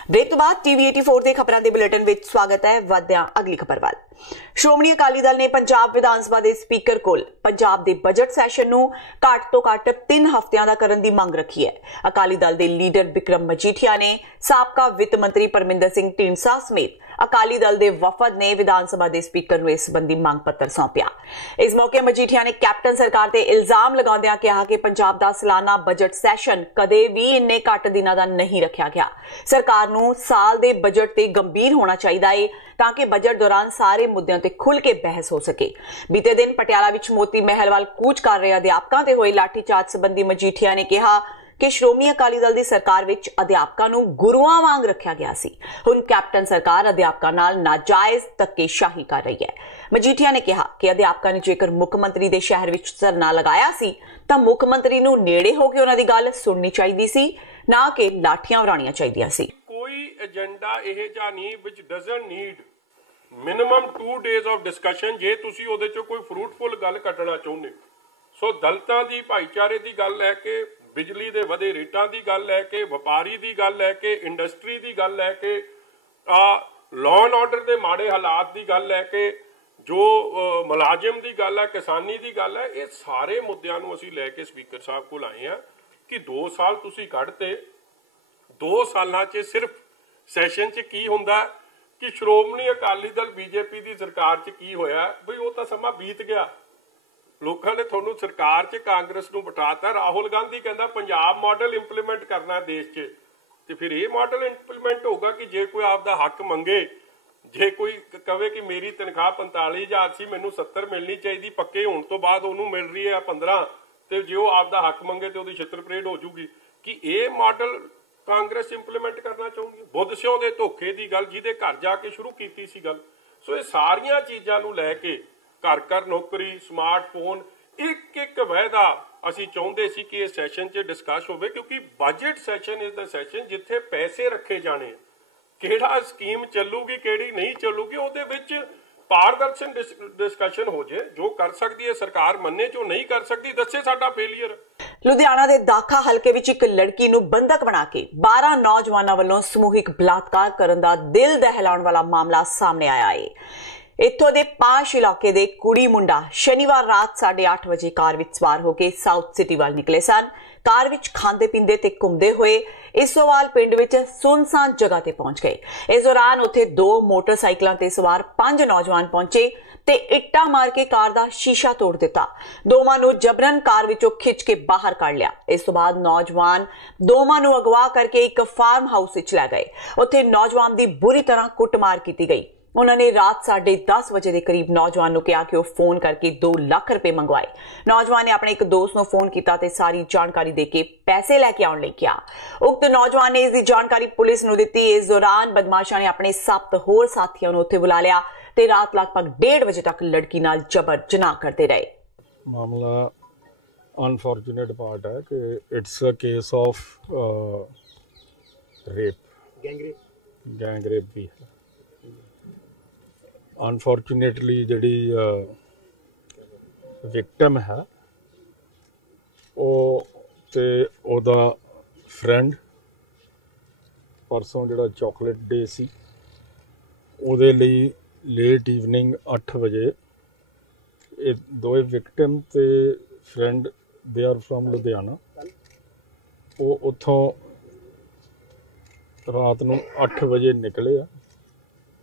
ब्रेक तो बाद टीवी 84 ਦੇ ਖਬਰਾਂ ਦੇ ਬੁਲੇਟਿਨ ਵਿੱਚ ਸਵਾਗਤ ਹੈ ਵਧਦਿਆਂ ਅਗਲੀ ਖਬਰ ਵੱਲ ਸ਼੍ਰੋਮਣੀ ਅਕਾਲੀ ਦਲ ਨੇ ਪੰਜਾਬ ਵਿਧਾਨ ਸਭਾ ਦੇ ਸਪੀਕਰ ਕੋਲ ਪੰਜਾਬ ਦੇ ਬਜਟ ਸੈਸ਼ਨ ਨੂੰ ਘੱਟ ਤੋਂ ਘੱਟ 3 ਹਫ਼ਤਿਆਂ ਦਾ ਕਰਨ ਦੀ ਮੰਗ ਰੱਖੀ ਹੈ ਅਕਾਲੀ ਦਲ ਦੇ ਲੀਡਰ ਬਿਕਰਮ ਮਜੀਠੀਆ ਨੇ ਸਾਬਕਾ ਵਿੱਤ ਮੰਤਰੀ ਪਰਮਿੰਦਰ ਸਿੰਘ ਢੀਂਡਸਾ ਸਮੇਤ ਅਕਾਲੀ ਦਲ ਦੇ ਵਫਦ ਨੇ ਵਿਧਾਨ ਸਭਾ ਦੇ ਸਪੀਕਰ ਨੂੰ ਇਸ ਸੰਬੰਧੀ ਮੰਗ ਪੱਤਰ ਸੌਂਪਿਆ ਇਸ ਮੌਕੇ ਮਜੀਠੀਆ ਨੇ ਕੈਪਟਨ ਸਰਕਾਰ ਤੇ ਇਲਜ਼ਾਮ ਲਗਾਉਂਦਿਆਂ ਕਿਹਾ ਕਿ ਪੰਜਾਬ ਦਾ ਸਾਲਾਨਾ ਬਜਟ ਸੈਸ਼ਨ ਕਦੇ ਵੀ ਇੰਨੇ ਘੱਟ ਦਿਨਾਂ ਦਾ ਨਹੀਂ ਰੱਖਿਆ ਗਿਆ ਸਰਕਾਰ ਨੂੰ ਸਾਲ ਦੇ ਬਜਟ ਤੇ ਗੰਭੀਰ ਹੋਣਾ ਚਾਹੀਦਾ ਹੈ ਤਾਂ ਕਿ ਬਜਟ ਦੌਰਾਨ ਸਾਰੇ ਮੁੱਦਿਆਂ ਤੇ ਖੁੱਲ੍ਹ ਕੇ ਬਹਿਸ ਹੋ ਸਕੇ ਬੀਤੇ ਦਿਨ ਪਟਿਆਲਾ ਵਿੱਚ ਮੋਤੀ ਮਹਿਲ ਵੱਲ ਕੂਚ ਕਰ ਰਹੇ ਅਧਿਆਪਕਾਂ ਤੇ ਹੋਏ ਲਾਠੀਚਾਰਜ ਸੰਬੰਧੀ ਮਜੀਠੀਆ ਨੇ ਕਿਹਾ ਕਿ ਸ਼੍ਰੋਮਣੀ ਅਕਾਲੀ ਦਲ ਦੀ ਸਰਕਾਰ ਵਿੱਚ ਅਧਿਆਪਕਾਂ ਨੂੰ ਗੁਰੂਆਂ ਵਾਂਗ ਰੱਖਿਆ ਗਿਆ ਸੀ ਹੁਣ ਕੈਪਟਨ ਸਰਕਾਰ ਅਧਿਆਪਕਾਂ ਨਾਲ ਨਾਜਾਇਜ਼ ਧੱਕੇਸ਼ਾਹੀ ਕਰ ਰਹੀ ਹੈ ਮਜੀਠੀਆ ਨੇ ਕਿਹਾ ਕਿ ਅਧਿਆਪਕਾਂ ਨੇ ਜੇਕਰ ਮੁੱਖ ਮੰਤਰੀ ਦੇ ਸ਼ਹਿਰ ਵਿੱਚ ਧਰਨਾ ਲਗਾਇਆ ਸੀ ਤਾਂ ਮੁੱਖ ਮੰਤਰੀ ਨੂੰ ਨੇੜੇ ਹੋ ਕੇ ਉਹਨਾਂ ਦੀ ਗੱਲ ਸੁਣਨੀ ਚਾਹੀਦੀ ਸੀ ਨਾ ਕਿ ਲਾਠੀਆਂ ਵਰਾਣੀਆਂ ਚਾਹੀਦੀਆਂ ਸੀ ਕੋਈ ਏਜੰਡਾ ਇਹ ਜਾਂ ਨਹੀਂ which doesn't need minimum 2 days of discussion ਜੇ ਤੁਸੀਂ ਉਹਦੇ ਚੋਂ ਕੋਈ ਫਰੂਟਫੁਲ ਗੱਲ ਕੱਢਣਾ ਚਾਹੁੰਦੇ ਸੋ ਦਲਤਾਂ ਦੀ ਭਾਈਚਾਰੇ ਦੀ ਗੱਲ ਲੈ ਕੇ ਬਿਜਲੀ ਦੇ ਵਧੇ ਰੇਟਾਂ ਦੀ ਗੱਲ ਲੈ ਕੇ ਵਪਾਰੀ ਦੀ ਗੱਲ ਲੈ ਕੇ ਇੰਡਸਟਰੀ ਦੀ ਗੱਲ ਲੈ ਕੇ ਲਾਅ ਐਂਡ ਆਰਡਰ ਦੇ ਮਾੜੇ ਹਾਲਾਤ ਦੀ ਗੱਲ ਲੈ ਕੇ ਜੋ ਮੁਲਾਜ਼ਮ ਦੀ ਗੱਲ ਹੈ ਕਿਸਾਨੀ ਦੀ ਗੱਲ ਹੈ ਇਹ ਸਾਰੇ ਮੁੱਦਿਆਂ ਨੂੰ ਅਸੀਂ ਲੈ ਕੇ ਸਪੀਕਰ ਸਾਹਿਬ ਕੋਲ ਆਏ ਹਾਂ ਕਿ 2 ਸਾਲ ਤੁਸੀਂ ਕੱਢਤੇ 2 ਸਾਲਾਂ 'ਚ ਸਿਰਫ ਸੈਸ਼ਨ 'ਚ ਕੀ ਹੁੰਦਾ ਕਿ ਸ਼੍ਰੋਮਣੀ ਅਕਾਲੀ ਦਲ ਬੀਜੇਪੀ ਦੀ ਸਰਕਾਰ 'ਚ ਕੀ ਹੋਇਆ ਬਈ ਉਹ ਤਾਂ ਸਮਾਂ ਬੀਤ ਗਿਆ ਲੋਕਾਂ ਨੇ ਤੁਹਾਨੂੰ ਸਰਕਾਰ 'ਚ ਕਾਂਗਰਸ ਨੂੰ ਬਿਠਾਤਾ ਰਾਹੁਲ ਗਾਂਧੀ ਕਹਿੰਦਾ ਪੰਜਾਬ ਮਾਡਲ ਇੰਪਲੀਮੈਂਟ ਕਰਨਾ ਦੇਸ਼ 'ਚ ਤੇ ਫਿਰ ਇਹ ਮਾਡਲ ਇੰਪਲੀਮੈਂਟ ਹੋਊਗਾ ਕਿ ਜੇ ਕੋਈ ਆਪਦਾ ਹੱਕ ਮੰਗੇ, ਜੇ ਕੋਈ ਕਵੇ ਕਿ ਮੇਰੀ ਤਨਖਾਹ 45,000 ਸੀ, ਮੈਨੂੰ 70 ਮਿਲਣੀ ਚਾਹੀਦੀ, ਪੱਕੇ ਹੋਣ ਤੋਂ ਬਾਅਦ ਉਹਨੂੰ ਮਿਲ ਰਹੀ ਹੈ 15, ਤੇ ਜੇ ਉਹ ਆਪਦਾ ਹੱਕ ਮੰਗੇ ਤੇ ਉਹਦੀ ਛਿੱਤਰ ਪਰੇਡ ਹੋ ਜੂਗੀ। ਕਿ ਇਹ ਮਾਡਲ ਕਾਂਗਰਸ ਇੰਪਲੀਮੈਂਟ ਕਰਨਾ ਚਾਹੁੰਦੀ? ਬੁੱਧ ਸਿਉਂ ਦੇ ਧੋਖੇ ਦੀ ਗੱਲ ਜਿਹਦੇ ਘਰ ਜਾ ਕੇ ਸ਼ੁਰੂ ਕੀਤੀ ਸੀ ਗੱਲ। ਸੋ ਇਹ ਸਾਰੀਆਂ ਚੀਜ਼ਾਂ ਨੂੰ ਲੈ ਕੇ ਘਰ ਘਰ ਨੌਕਰੀ, ਸਮਾਰਟਫੋਨ, ਇੱਕ ਵਾਅਦਾ ਅਸੀਂ ਚਾਹੁੰਦੇ ਸੀ ਕਿ ਇਹ ਸੈਸ਼ਨ 'ਚ ਡਿਸਕਸ ਹੋਵੇ, ਕਿਉਂਕਿ budget session is the session ਜਿੱਥੇ ਪੈਸੇ ਰੱਖੇ ਜਾਣੇ। ਕਿਹੜਾ ਸਕੀਮ ਚੱਲੂਗੀ, ਕਿਹੜੀ ਨਹੀਂ ਚੱਲੂਗੀ, ਉਹਦੇ ਵਿੱਚ ਪਾਰਦਰਸ਼ਨ ਡਿਸਕਸ਼ਨ ਹੋ ਜੇ। ਜੋ ਕਰ ਸਕਦੀ ਹੈ ਸਰਕਾਰ ਮੰਨੇ, ਜੋ ਨਹੀਂ ਕਰ ਸਕਦੀ ਦੱਸੇ ਸਾਡਾ ਫੇਲੀਅਰ। ਲੁਧਿਆਣਾ ਦੇ ਦਾਖਾ ਹਲਕੇ ਵਿੱਚ ਇੱਕ ਲੜਕੀ ਨੂੰ ਬੰਧਕ ਬਣਾ ਕੇ 12 ਨੌਜਵਾਨਾਂ ਵੱਲੋਂ ਸਮੂਹਿਕ ਬਲਾਤਕਾਰ ਕਰਨ ਦਾ ਦਿਲ ਦਹਿਲਾਉਣ ਵਾਲਾ ਮਾਮਲਾ ਸਾਹਮਣੇ ਆਇਆ ਹੈ। ਇੱਥੋਂ ਦੇ ਪਾਸ਼ ਇਲਾਕੇ ਦੇ ਕੁੜੀ ਮੁੰਡਾ ਸ਼ਨੀਵਾਰ ਰਾਤ 8:30 ਵਜੇ ਕਾਰ ਵਿੱਚ ਸਵਾਰ ਹੋ ਕੇ ਸਾਊਥ ਸਿਟੀ ਵੱਲ ਨਿਕਲੇ ਸਨ। ਕਾਰ ਵਿੱਚ ਖਾਂਦੇ ਪੀਂਦੇ ਤੇ ਘੁੰਮਦੇ ਹੋਏ ਇਸੋਵਾਲ ਪਿੰਡ ਵਿੱਚ ਸੁਨਸਾਨ ਜਗ੍ਹਾ ਤੇ ਪਹੁੰਚ ਗਏ। ਇਸ ਦੌਰਾਨ ਉੱਥੇ 2 ਮੋਟਰਸਾਈਕਲਾਂ ਤੇ ਸਵਾਰ 5 ਨੌਜਵਾਨ ਪਹੁੰਚੇ ਤੇ ਇੱਟਾਂ ਮਾਰ ਕੇ ਕਾਰ ਦਾ ਸ਼ੀਸ਼ਾ ਤੋੜ ਦਿੱਤਾ। ਦੋਵਾਂ ਨੂੰ ਜਬਰਨ ਕਾਰ ਵਿੱਚੋਂ ਖਿੱਚ ਕੇ ਬਾਹਰ ਕੱਢ ਲਿਆ। ਇਸ ਤੋਂ ਬਾਅਦ ਨੌਜਵਾਨ ਦੋਵਾਂ ਨੂੰ ਅਗਵਾ ਕਰਕੇ ਇੱਕ ਫਾਰਮ ਹਾਊਸ ਵਿੱਚ ਲੈ ਗਏ। ਉੱਥੇ ਨੌਜਵਾਨ ਦੀ ਬੁਰੀ ਤਰ੍ਹਾਂ ਕੁੱਟਮਾਰ ਕੀਤੀ ਗਈ। ਉਹਨਾਂ ਨੇ ਰਾਤ 10:30 ਵਜੇ ਦੇ ਕਰੀਬ ਨੌਜਵਾਨ ਨੂੰ ਕਿਹਾ ਕਿ ਉਹ ਫੋਨ ਕਰਕੇ 2 ਲੱਖ ਰੁਪਏ ਮੰਗਵਾਏ। ਨੌਜਵਾਨ ਨੇ ਆਪਣੇ ਇੱਕ ਦੋਸਤ ਨੂੰ ਫੋਨ ਕੀਤਾ ਤੇ ਸਾਰੀ ਜਾਣਕਾਰੀ ਦੇ ਕੇ ਪੈਸੇ ਲੈ ਕੇ ਆਉਣ ਲਈ ਕਿਹਾ। ਉਕਤ ਨੌਜਵਾਨ ਨੇ ਇਸ ਦੀ ਜਾਣਕਾਰੀ ਪੁਲਿਸ ਨੂੰ ਦਿੱਤੀ। ਇਸ ਦੌਰਾਨ ਬਦਮਾਸ਼ਾਂ ਨੇ ਆਪਣੇ 7 ਹੋਰ ਸਾਥੀਆਂ ਨੂੰ ਉੱਥੇ ਬੁਲਾ ਲਿਆ ਤੇ ਰਾਤ ਲਗਭਗ 1:30 ਵਜੇ ਤੱਕ ਲੜਕੀ ਨਾਲ ਜਬਰ ਜਨਾਹ ਕਰਦੇ ਰਹੇ। ਮਾਮਲਾ ਅਨਫੋਰਚੂਨੇਟ ਪਾਰਟ ਹੈ ਕਿ it's a case of rape, gang rape ਵੀ ਹੈ। ਅਨਫੋਰਚੂਨੇਟਲੀ ਜਿਹੜੀ ਵਿਕਟਮ ਹੈ ਉਹ ਤੇ ਉਹਦਾ ਫਰੈਂਡ ਪਰਸੋਂ ਜਿਹੜਾ ਚਾਕਲੇਟ ਡੇ ਸੀ ਉਹਦੇ ਲਈ ਲੇਟ ਈਵਨਿੰਗ 8 ਵਜੇ ਇਹ ਦੋਵੇਂ ਵਿਕਟਮ ਤੇ friend they are from Ludhiana, ਉਹ ਉੱਥੋਂ ਰਾਤ ਨੂੰ 8 ਵਜੇ ਨਿਕਲੇ ਆ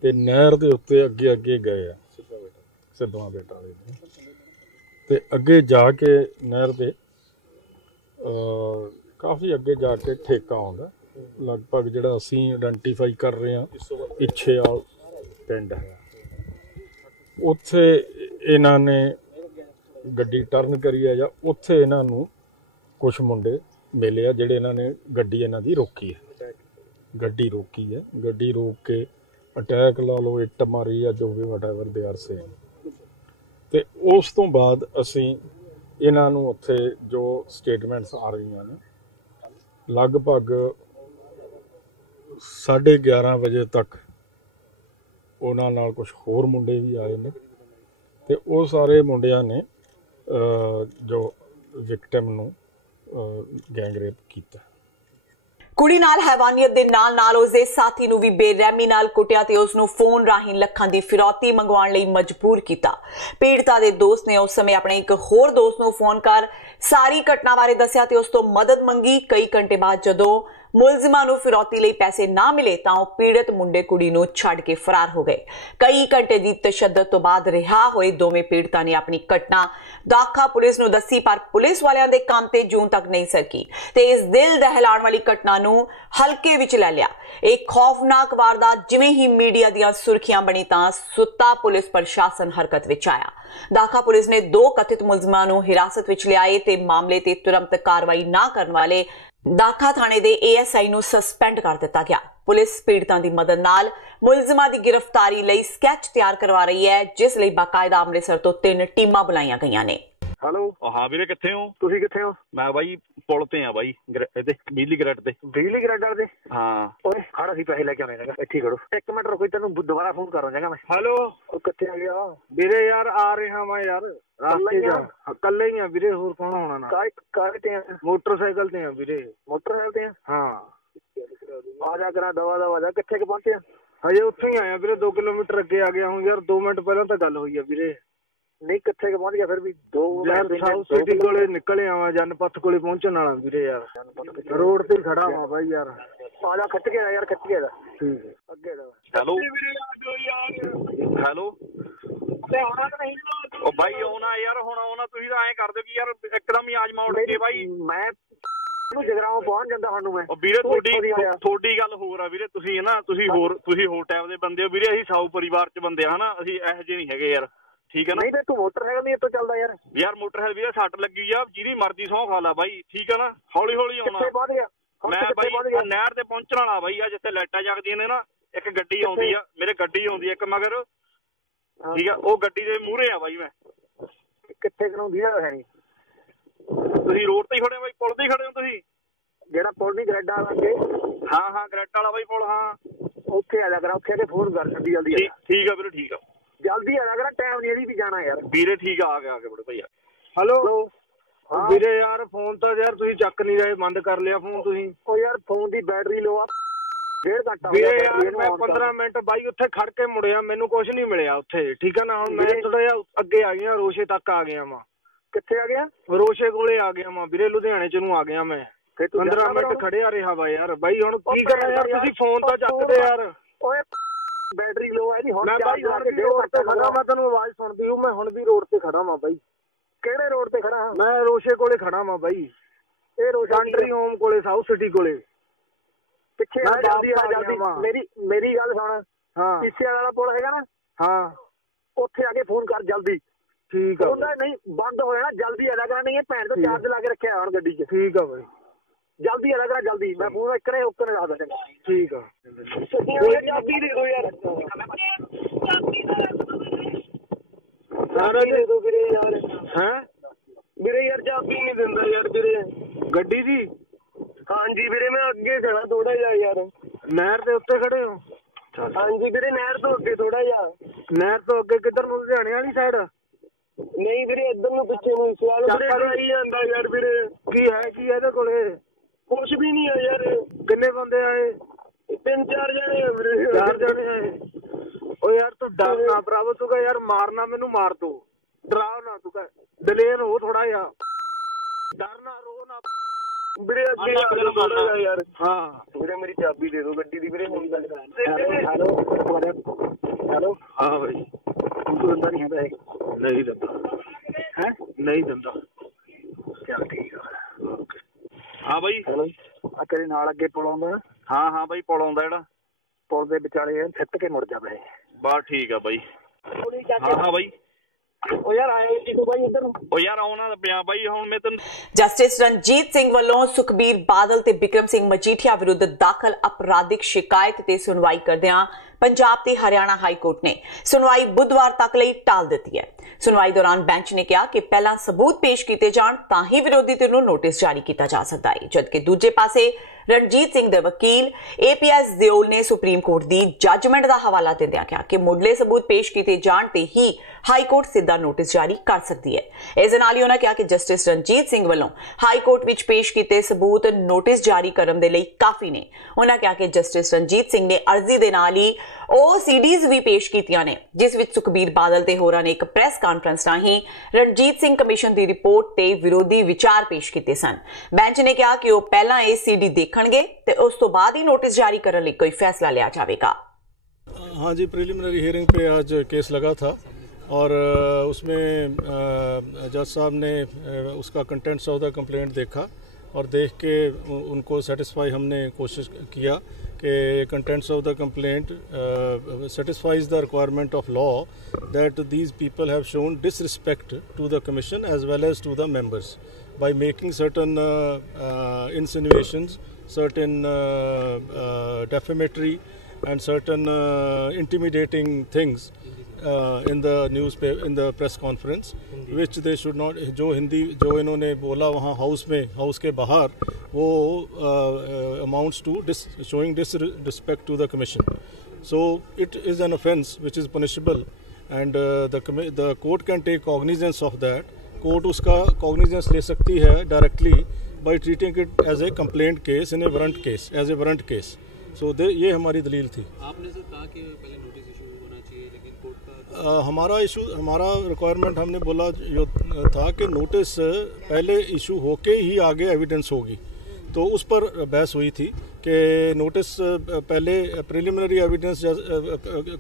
ਤੇ ਨਹਿਰ ਦੇ ਉੱਤੇ ਅੱਗੇ ਗਏ ਆ ਸਿੱਧਵਾਂ ਬੇਟਾ ਵਾਲੇ ਤੇ ਅੱਗੇ ਜਾ ਕੇ ਨਹਿਰ ਦੇ ਕਾਫੀ ਅੱਗੇ ਜਾ ਕੇ ਠੇਕਾ ਆਉਂਦਾ, ਲਗਭਗ ਜਿਹੜਾ ਅਸੀਂ ਆਇਡੈਂਟੀਫਾਈ ਕਰ ਰਹੇ ਹਾਂ ਇੱਛੇਵਾਲ ਪਿੰਡ ਹੈ। ਉੱਥੇ ਇਹਨਾਂ ਨੇ ਗੱਡੀ ਟਰਨ ਕਰੀ ਆ ਜਾਂ ਉੱਥੇ ਇਹਨਾਂ ਨੂੰ ਕੁਛ ਮੁੰਡੇ ਮਿਲੇ ਆ ਜਿਹੜੇ ਇਹਨਾਂ ਨੇ ਗੱਡੀ ਇਹਨਾਂ ਦੀ ਰੋਕੀ ਹੈ। ਗੱਡੀ ਰੋਕ ਕੇ ਅਟੈਕ ਲਾ ਲਓ, ਇੱਟ ਮਾਰੀ ਆ, ਜੋ ਵੀ ਵਟਐਵਰ ਦੇ ਆਰ ਸੇਇੰਗ। ਤੇ ਉਸ ਤੋਂ ਬਾਅਦ ਅਸੀਂ ਇਹਨਾਂ ਨੂੰ ਉੱਥੇ ਜੋ ਸਟੇਟਮੈਂਟਸ ਆ ਰਹੀਆਂ ਨੇ ਲਗਭਗ 11:30 ਵਜੇ ਤੱਕ ਉਹਨਾਂ ਨਾਲ ਕੁਝ ਹੋਰ ਮੁੰਡੇ ਵੀ ਆਏ ਨੇ ਤੇ ਉਹ ਸਾਰੇ ਮੁੰਡਿਆਂ ਨੇ ਜੋ ਵਿਕਟਮ ਨੂੰ ਗੈਂਗ ਰੇਪ ਕੀਤਾ। ਕੁੜੀ ਨਾਲ ਹੈਵਾਨੀਅਤ ਦੇ ਨਾਲ ਉਸ ਦੇ ਸਾਥੀ ਨੂੰ ਵੀ ਬੇਰਹਿਮੀ ਨਾਲ ਕੁੱਟਿਆ ਤੇ ਉਸ ਨੂੰ ਫੋਨ ਰਾਹੀਂ ਲੱਖਾਂ ਦੀ ਫਿਰੌਤੀ ਮੰਗਵਾਉਣ ਲਈ ਮਜਬੂਰ ਕੀਤਾ। ਪੀੜਤਾ ਦੇ ਦੋਸਤ ਨੇ ਉਸ ਸਮੇਂ ਆਪਣੇ ਇੱਕ ਹੋਰ ਦੋਸਤ ਨੂੰ ਫੋਨ ਕਰ ਸਾਰੀ ਘਟਨਾ ਬਾਰੇ ਦੱਸਿਆ ਤੇ ਉਸ ਤੋਂ ਮਦਦ ਮੰਗੀ। ਕਈ ਘੰਟੇ ਬਾਅਦ ਜਦੋਂ ਮੁਲਜ਼ਮਾਂ ਨੂੰ ਫਿਰੌਤੀ ਲਈ ਪੈਸੇ ਨਾ ਮਿਲੇ ਤਾਂ ਉਹ ਪੀੜਤ ਮੁੰਡੇ ਕੁੜੀ ਨੂੰ ਛੱਡ ਕੇ ਫਰਾਰ ਹੋ ਗਏ। ਕਈ ਘੰਟੇ ਦੀ ਤਸ਼ੱਦਦ ਤੋਂ ਬਾਅਦ ਰਿਹਾ ਹੋਏ ਦੋਵੇਂ ਪੀੜਤਾਂ ਨੇ ਆਪਣੀ ਘਟਨਾ ਦਾਖਾ ਪੁਲਿਸ ਨੂੰ ਦੱਸੀ, ਪਰ ਪੁਲਿਸ ਵਾਲਿਆਂ ਦੇ ਕੰਮ ਤੇ ਜੂਨ ਤੱਕ ਨਹੀਂ ਸਕੀ ਤੇ ਇਸ ਦਿਲ ਦਹਿਲਾਉਣ ਵਾਲੀ ਘਟਨਾ ਨੂੰ ਹਲਕੇ ਵਿੱਚ ਲੈ ਲਿਆ। ਇਹ ਖੌਫਨਾਕ ਵਾਰਦਾਤ ਜਿਵੇਂ ਹੀ ਮੀਡੀਆ ਦੀਆਂ ਸੁਰਖੀਆਂ ਬਣੀ ਤਾਂ ਸੁੱਤਾ ਪੁਲਿਸ ਪ੍ਰਸ਼ਾਸਨ ਹਰਕਤ ਵਿੱਚ ਆਇਆ। ਦਾਖਾ ਪੁਲਿਸ ਨੇ 2 ਕਥਿਤ ਮੁਲਜ਼ਮਾਂ ਨੂੰ ਹਿਰਾਸਤ ਵਿੱਚ ਲਿਆਏ ਤੇ ਮਾਮਲੇ ਤੇ ਤੁਰੰਤ ਕਾਰਵਾਈ ਨਾ ਕਰਨ ਵਾਲੇ ਦਾਖਾ ਥਾਣੇ ਦੇ ASI ਨੂੰ ਸਸਪੈਂਡ ਕਰ ਦਿੱਤਾ ਗਿਆ। ਪੁਲਿਸ ਪੀੜਤਾਂ ਦੀ ਮਦਦ ਨਾਲ ਮੁਲਜ਼ਮਾਂ ਦੀ ਗ੍ਰਿਫਤਾਰੀ ਲਈ ਸਕੈਚ ਤਿਆਰ ਕਰਵਾ ਰਹੀ ਹੈ, ਜਿਸ ਲਈ ਬਾਕਾਇਦਾ ਅੰਮ੍ਰਿਤਸਰ ਤੋਂ 3 ਟੀਮਾਂ ਬੁਲਾਈਆਂ ਗਈਆਂ ਨੇ। ਹੈਲੋ, ਹਾਂ ਵੀਰੇ, ਕਿੱਥੇ ਹੋ ਤੁਸੀਂ? ਕਿੱਥੇ ਹੋ? ਮੈਂ ਬਾਈ ਪੁਲ ਤੇ ਆ ਬਾਈ, ਇਹਦੇ ਬਿਜਲੀ ਗ੍ਰਿਡ ਤੇ। ਬਿਜਲੀ ਗ੍ਰਿਡ ਵਾਲੇ? ਹਾਂ। ਓਏ ਖੜ, ਅਸੀਂ ਪੈਸੇ ਲੈ ਕੇ ਆਉਣੇ ਨੇ, ਇੱਥੇ ਖੜੋ 1 ਮਿੰਟ ਰੁਕੋ, ਤੈਨੂੰ ਦੁਬਾਰਾ ਫੋਨ ਕਰ ਜਾਗਾ ਮੈਂ। ਹੈਲੋ, ਉਹ ਕਿੱਥੇ ਆ ਗਿਆ ਵੀਰੇ? ਯਾਰ ਆ ਰਿਹਾ ਮੈਂ ਯਾਰ, ਰਾਸਤੇ ਜਾ ਇਕੱਲੇ ਹੀ ਆ ਵੀਰੇ, ਹੋਰ ਕੌਣ ਆਉਣਾ ਨਾ। ਕਾਹਦੇ ਤੇ ਆ? ਮੋਟਰਸਾਈਕਲ ਤੇ ਆ ਵੀਰੇ। ਮੋਟਰਸਾਈਕਲ ਤੇ ਆ? ਹਾਂ। ਆ ਜਾ ਕਰਾ ਦਵਾ ਜਾ। ਕਿੱਥੇ ਕੁ ਪਹੁੰਚੇ? ਹਜੇ ਉੱਥੇ ਹੀ ਆਇਆ ਵੀਰੇ, 2 ਕਿਲੋਮੀਟਰ ਅੱਗੇ ਆ ਗਿਆ ਹੁਣ ਯਾਰ। 2 ਮਿੰਟ ਪਹਿਲਾਂ ਤਾਂ ਗੱਲ ਹੋਈ ਆ ਵੀਰੇ। ਨਹੀਂ, ਕਿੱਥੇ ਪਹੁੰਚ ਗਿਆ ਫਿਰ ਵੀ? ਸਾਊਥ ਸਿਟੀ ਕੋਲੇ ਨਿਕਲੇ ਆਵਾਂ, ਜਨਪਥ ਕੋਲੇ ਪਹੁੰਚਣ ਵਾਲਾ ਵੀਰੇ ਯਾਰ। ਰੋਡ ਤੇ ਖੜਾ ਵਾ ਬਾਈ ਯਾਰ। ਆ ਜਾ, ਖਿੱਚ ਕੇ ਯਾਰ, ਖਿੱਚ ਕੇ ਠੀਕ ਹੈ ਅੱਗੇ ਦਾ। ਹੈਲੋ ਹੈਲੋ, ਉਹ ਬਾਈ ਆਉਣਾ ਯਾਰ, ਹੁਣ ਆਉਣਾ। ਤੁਸੀਂ ਤਾਂ ਐਂ ਕਰ ਦਿਓ ਕਿ ਯਾਰ ਇੱਕਦਮ ਹੀ ਆਜਮਾ ਉੱਡ ਕੇ ਬਾਈ। ਜਗਰਾਉਂ ਪਹੁੰਚ ਜਾਂਦਾ ਸਾਨੂੰ ਮੈਂ ਵੀਰੇ। ਤੁਹਾਡੀ ਗੱਲ ਹੋਰ ਆ ਵੀਰੇ, ਤੁਸੀਂ ਨਾ ਤੁਸੀਂ ਹੋਰ ਟਾਈਪ ਦੇ ਬੰਦੇ ਹੋ ਵੀਰੇ। ਅਸੀਂ ਸਾਊ ਪਰਿਵਾਰ ਚ ਬੰਦੇ ਆ ਹਨਾ, ਅਸੀਂ ਇਹੋ ਜਿਹੇ ਨਹੀਂ ਹੈਗੇ ਯਾਰ, ਠੀਕ ਹੈ ਨਾ। ਨਹੀਂ ਤੇ ਤੂੰ ਮੋਟਰਸਾਈਕਲ ਨਹੀਂ ਇੱਥੋਂ ਚੱਲਦਾ ਯਾਰ ਮੋਟਰਸਾਈਕਲ ਵੀਰੇ ਸੱਟ ਲੱਗੀ ਆ, ਜਿਹਦੀ ਮਰਜ਼ੀ ਸਹੁੰ ਖਾ ਲਾ ਬਾਈ, ਠੀਕ ਹੈ ਨਾ। ਹੌਲੀ ਹੌਲੀ ਆਉਣਾ। ਮੈਂ ਬਾਈ ਨਹਿਰ ਤੇ ਪਹੁੰਚਣ ਵਾਲਾ ਬਾਈ, ਆ ਜਿੱਥੇ ਲਾਈਟਾਂ ਜਗਦੀਆਂ ਨੇ ਨਾ, ਇੱਕ ਗੱਡੀ ਆਉਂਦੀ ਆ ਮੇਰੇ, ਗੱਡੀ ਆਉਂਦੀ ਆ ਇੱਕ ਮਗਰ, ਠੀਕ ਆ। ਉਹ ਗੱਡੀ ਦੇ ਮੂਹਰੇ ਆ ਬਾਈ ਮੈਂ। ਕਿੱਥੇ ਕਰਾਉਂਦੀ ਆ ਹੈ ਨੀ, ਤੁਸੀਂ ਰੋਡ ਤੇ ਹੀ ਖੜੇ ਹੋ ਬਾਈ, ਪੁਲ ਤੇ ਹੀ ਖੜੇ ਹੋ ਤੁਸੀਂ, ਜਿਹੜਾ ਪੁਲ ਨਹੀਂ ਗ੍ਰੈਡ ਵਾਲਾ ਅੱਗੇ। ਹਾਂ ਗ੍ਰੈਡ ਵਾਲਾ ਬਾਈ ਪੁਲ, ਹਾਂ ਉੱਥੇ ਆ ਜਾ ਕਰ, ਉੱਥੇ ਆ ਕੇ ਫੋਨ ਕਰ ਜਲਦੀ। ਠੀਕ ਆ ਵੀਰੇ, ਠੀਕ ਆ, ਜਲਦੀ ਆ ਜਾ ਕਰ, ਟਾਈਮ ਨਹੀਂ ਇਹਦੀ ਵੀ ਜਾਣਾ ਯਾਰ ਵੀਰੇ। ਠੀਕ ਆ ਗਿਆ ਬੜੇ ਭਈਆ। ਹੈਲੋ ਵੀਰੇ, ਯਾਰ ਫੋਨ ਤਾਂ ਯਾਰ ਤੁਸੀਂ ਚੱਕ ਨਹੀਂ ਰਹੇ, ਬੰਦ ਕਰ ਲਿਆ ਫੋਨ ਤੁਸੀਂ। ਉਹ ਯਾਰ ਫੋਨ ਦੀ ਬੈਟਰੀ ਲੋ ਆ, 1.5 ਘੰਟਾ ਵੀਰੇ। ਯਾਰ ਮੈਂ 15 ਮਿੰਟ ਬਾਈ ਉੱਥੇ ਖੜ ਕੇ ਮੁੜਿਆ, ਮੈਨੂੰ ਕੁਝ ਨਹੀਂ ਮਿਲਿਆ ਉੱਥੇ, ਠੀਕ ਆ ਨਾ। ਹੁਣ ਮੈਂ ਥੋੜਾ ਜਿਹਾ ਅੱਗੇ ਆ ਗਿਆ, ਰੋਸ਼ੇ ਤੱਕ ਆ ਗਿਆ ਵਾ। ਕਿੱਥੇ ਆ ਗਿਆ? ਰੋਸ਼ੇ ਕੋਲੇ ਆ ਗਿਆ ਵਾ ਵੀਰੇ, ਲੁਧਿਆਣੇ ਚ ਨੂੰ ਆ ਗਿਆ ਮੈਂ। 15 ਮਿੰਟ ਖੜਿਆ ਰਿਹਾ ਵਾ ਯਾਰ ਬਾਈ, ਹੁਣ ਕੀ ਕਰਾਂ ਯਾਰ, ਤੁਸੀਂ ਫੋਨ ਤਾਂ ਚੱਕਦੇ ਯਾਰ। ਓਏ ਬੈਟਰੀ ਲੋ ਹੈ ਨਹੀਂ ਹੁਣ। ਮੈਂ ਬਾਈ ਹੁਣ ਵੀ ਰੋਡ ਤੇ ਖੜਾ, ਮੈਂ ਤੈਨੂੰ ਆਵਾਜ਼ ਸੁਣਦੀ ਹੂੰ। ਮੈਂ ਹੁਣ ਵੀ ਰੋਡ ਤੇ ਖੜਾ ਵਾਂ ਬਾਈ। ਕਿਹੜੇ ਰੋਡ ਤੇ ਖੜਾ? ਮੈਂ ਰੋਸ਼ੇ ਕੋਲੇ ਖੜਾ ਵਾਂ ਬਾਈ। ਇਹ ਰੋਸ਼ਾਂਟਰੀ ਹੋਮ ਕੋਲੇ, ਸਾਊਥ ਸਿਟੀ ਕੋਲੇ ਪਿੱਛੇ। ਜਲਦੀ ਮੇਰੀ ਗੱਲ ਸੁਣ। ਹਾਂ ਪਿੱਛੇ ਵਾਲਾ ਪੁਲ ਹੈਗਾ ਨਾ, ਹਾਂ ਉੱਥੇ ਆ ਕੇ ਫੋਨ ਕਰ ਜਲਦੀ। ਠੀਕ ਆ। ਉਹਦਾ ਨਹੀਂ ਬੰਦ ਹੋ ਜਾਣਾ, ਜਲਦੀ ਆ ਜਾ। ਨਹੀਂ ਇਹ ਭੈਣ ਤੋਂ ਚਾਰਜ ਲਾ ਕੇ ਰੱਖਿਆ ਹੁਣ ਗੱਡੀ 'ਚ। ਠੀਕ ਆ ਬਾਈ, ਜਲਦੀ ਆ ਜਾ ਜਲਦੀ। ਮੈਂ ਫੋਨ ਇੱਕਨੇ ਉੱਕਨੇ ਲਾ ਦਿੰਦਾ। ਠੀਕ ਆ। ਚਾਬੀ ਦੇ ਦੋ ਯਾਰ, ਸਾਰਾ ਦੇ ਦੋ ਵੀਰੇ ਯਾਰ। ਹੈਂ ਵੀਰੇ ਯਾਰ ਚਾਬੀ ਨਹੀਂ ਦਿੰਦਾ ਯਾਰ ਵੀਰੇ ਗੱਡੀ ਦੀ। ਹਾਂਜੀ ਵੀਰੇ, ਮੈਂ ਅੱਗੇ ਖੜਾ ਥੋੜਾ ਜਿਹਾ ਯਾਰ। ਨਹਿਰ ਦੇ ਉੱਤੇ ਖੜੇ ਹੋ? ਹਾਂਜੀ ਵੀਰੇ, ਨਹਿਰ ਤੋਂ ਅੱਗੇ ਥੋੜਾ ਜਿਹਾ। ਨਹਿਰ ਤੋਂ ਅੱਗੇ ਕਿੱਧਰ ਨੂੰ? ਲੁਧਿਆਣੇ ਵਾਲੀ ਸਾਈਡ? ਨਹੀਂ ਵੀਰੇ, ਇੱਧਰ ਨੂੰ ਪਿੱਛੇ ਨੂੰ ਸਿਆਲ ਆਈ ਜਾਂਦਾ ਯਾਰ ਵੀਰੇ। ਕੀ ਹੈ ਇਹਦੇ ਕੋਲੇ? ਕੁਛ ਵੀ ਨਹੀਂ ਆ ਯਾਰ। ਕਿੰਨੇ ਬੰਦੇ ਆਏ? 3-4 ਜਣੇ ਆ ਵੀਰੇ। 4 ਜਣੇ ਆਏ? ਉਹ ਯਾਰ ਤੂੰ ਡਰ ਨਾ ਭਰਾਵਾ, ਤੂੰ ਕਹ ਯਾਰ ਮਾਰਨਾ ਮੈਨੂੰ ਮਾਰ ਦੋ, ਡਰਾਓ ਨਾ, ਤੂੰ ਕਹ ਦਲੇਰ ਹੋ ਥੋੜਾ ਜਿਹਾ, ਡਰ ਨਾ, ਰੋ ਨਾ ਵੀਰੇ। ਅੱਗੇ ਯਾਰ। ਹਾਂ ਵੀਰੇ ਮੇਰੀ ਚਾਬੀ ਦੇ ਦੋ ਗੱਡੀ ਦੀ ਵੀਰੇ। ਹੈਲੋ ਹਾਂ ਬਾਈ, ਤੂੰ ਦਿੰਦਾ ਨਹੀਂ ਹੈਗਾ? ਨਹੀਂ ਦਿੰਦਾ। ਹੈ ਨਹੀਂ ਦਿੰਦਾ। ਚੱਲ ਠੀਕ ਆ। ਹਾਂ ਬਾਈ। ਹੈਲੋ ਆ ਤੇਰੇ ਨਾਲ ਅੱਗੇ ਪੁਲ ਆਉਂਦਾ? ਹਾਂ ਬਾਈ ਪੁਲ ਆਉਂਦਾ, ਜਿਹੜਾ ਪੁਲ ਦੇ ਵਿਚਾਲੇ ਸਿੱਟ ਕੇ ਮੁੜ ਜਾ ਬਾਈ। ਬਸ ਠੀਕ ਆ ਬਾਈ। ਹਾਂ ਬਾਈ। ਉਹ ਯਾਰ ਆਏ ਜੀ ਬਾਈ ਇੱਧਰ ਨੂੰ। ਉਹ ਯਾਰ ਆਉਣਾ ਪਿਆ ਬਾਈ ਹੁਣ ਮੈਂ ਤੈਨੂੰ। ਜਸਟਿਸ ਰਣਜੀਤ ਸਿੰਘ ਵੱਲੋਂ ਸੁਖਬੀਰ ਬਾਦਲ ਤੇ ਬਿਕਰਮ ਸਿੰਘ ਮਜੀਠੀਆ ਵਿਰੁੱਧ ਦਾਖਲ ਅਪਰਾਧਿਕ ਸ਼ਿਕਾਇਤ ਤੇ ਸੁਣਵਾਈ ਕਰਦਿਆਂ ਪੰਜਾਬ ਤੇ ਹਰਿਆਣਾ ਹਾਈ ਕੋਰਟ ਨੇ ਸੁਣਵਾਈ ਬੁੱਧਵਾਰ ਤੱਕ ਲਈ ਟਾਲ ਦਿੱਤੀ ਹੈ। ਸੁਣਵਾਈ ਦੌਰਾਨ ਬੈਂਚ ਨੇ ਕਿਹਾ ਕਿ ਪਹਿਲਾਂ ਸਬੂਤ ਪੇਸ਼ ਕੀਤੇ ਜਾਣ ਤਾਂ ਹੀ ਵਿਰੋਧੀ ਧਿਰ ਨੂੰ ਨੋਟਿਸ ਜਾਰੀ ਕੀਤਾ ਜਾ ਸਕਦਾ ਹੈ, ਜਦਕਿ ਦੂਜੇ ਪਾਸੇ ਰਣਜੀਤ ਸਿੰਘ ਦੇ ਵਕੀਲ APS ਦਿਓਲ ਨੇ ਸੁਪਰੀਮ ਕੋਰਟ ਦੀ ਜੱਜਮੈਂਟ ਦਾ ਹਵਾਲਾ ਦਿੰਦਿਆਂ ਕਿਹਾ ਕਿ ਮੁੱਢਲੇ ਸਬੂਤ ਪੇਸ਼ ਕੀਤੇ ਜਾਣ ਤੇ ਹੀ ਹਾਈ ਕੋਰਟ ਸਿੱਧਾ ਨੋਟਿਸ ਜਾਰੀ ਕਰ ਸਕਦੀ ਹੈ। ਇਸ ਦੇ ਨਾਲ ਹੀ ਉਹਨਾਂ ਕਿਹਾ ਕਿ ਜਸਟਿਸ ਰਣਜੀਤ ਸਿੰਘ ਵੱਲੋਂ ਹਾਈ ਕੋਰਟ ਵਿੱਚ ਪੇਸ਼ ਕੀਤੇ ਸਬੂਤ ਨੋਟਿਸ ਜਾਰੀ ਕਰਨ ਦੇ ਲਈ ਕਾਫੀ ਨੇ। ਉਹਨਾਂ ਕਿਹਾ ਕਿ ਜਸਟਿਸ ਰਣਜੀਤ ਸਿੰਘ ਨੇ ਅਰਜ਼ੀ ਦੇ ਨਾਲ ਹੀ ਉਹ CDs ਵੀ ਪੇਸ਼ ਕੀਤੀਆਂ ਨੇ, ਜਿਸ ਵਿੱਚ ਸੁਖਬੀਰ ਬਾਦਲ ਤੇ ਹੋਰਾਂ ਨੇ ਇੱਕ ਪ੍ਰੈਸ ਕਾਨਫਰੰਸ ਰਾਹੀਂ ਰਣਜੀਤ ਸਿੰਘ ਕਮਿਸ਼ਨ ਦੀ ਰਿਪੋਰਟ ਤੇ ਵਿਰੋਧੀ ਵਿਚਾਰ ਪੇਸ਼ ਕੀਤੇ ਸਨ। ਬੈਂਚ ਨੇ ਕਿਹਾ ਕਿ ਉਹ ਪਹਿਲਾਂ ਇਹ CD ਦੇਖਣਗੇ ਤੇ ਉਸ ਤੋਂ ਬਾਅਦ ही नोटिस जारी करने लिए कोई फैसला लिया जाएगा। हाँ जी, प्रीलिमिनरी हियरिंग पे आज केस लगा था और उसमें जज साहब ने उसका कंटेंट्स ऑफ द कंप्लेंट देखा और देख के उनको सेटिस्फाई हमने कोशिश किया कि contents of the complaint satisfies the requirement of law that these people have shown disrespect to the commission as well as to the members by making certain insinuations, certain defamatory and certain intimidating things in the newspaper, in the press conference, which they should not. जो हिंदी जो इन्होंने बोला वहाँ house के बाहर, वो amounts to showing disrespect to the commission. So it is an offence which is punishable, and the court can take cognizance of that. Court उसका cognizance ले सकती है directly by treating it as a complaint case in a warrant case, as a warrant case. So ये हमारी दलील थी। आपने sir कहा कि पहले नोटिस इशू होना चाहिए, लेकिन कोर्ट का हमारा रिक्वायरमेंट हमने बोला जो था कि नोटिस पहले इशू होके ही आगे एविडेंस होगी, तो उस पर बहस हुई थी कि नोटिस पहले प्रिलिमिनरी एविडेंस,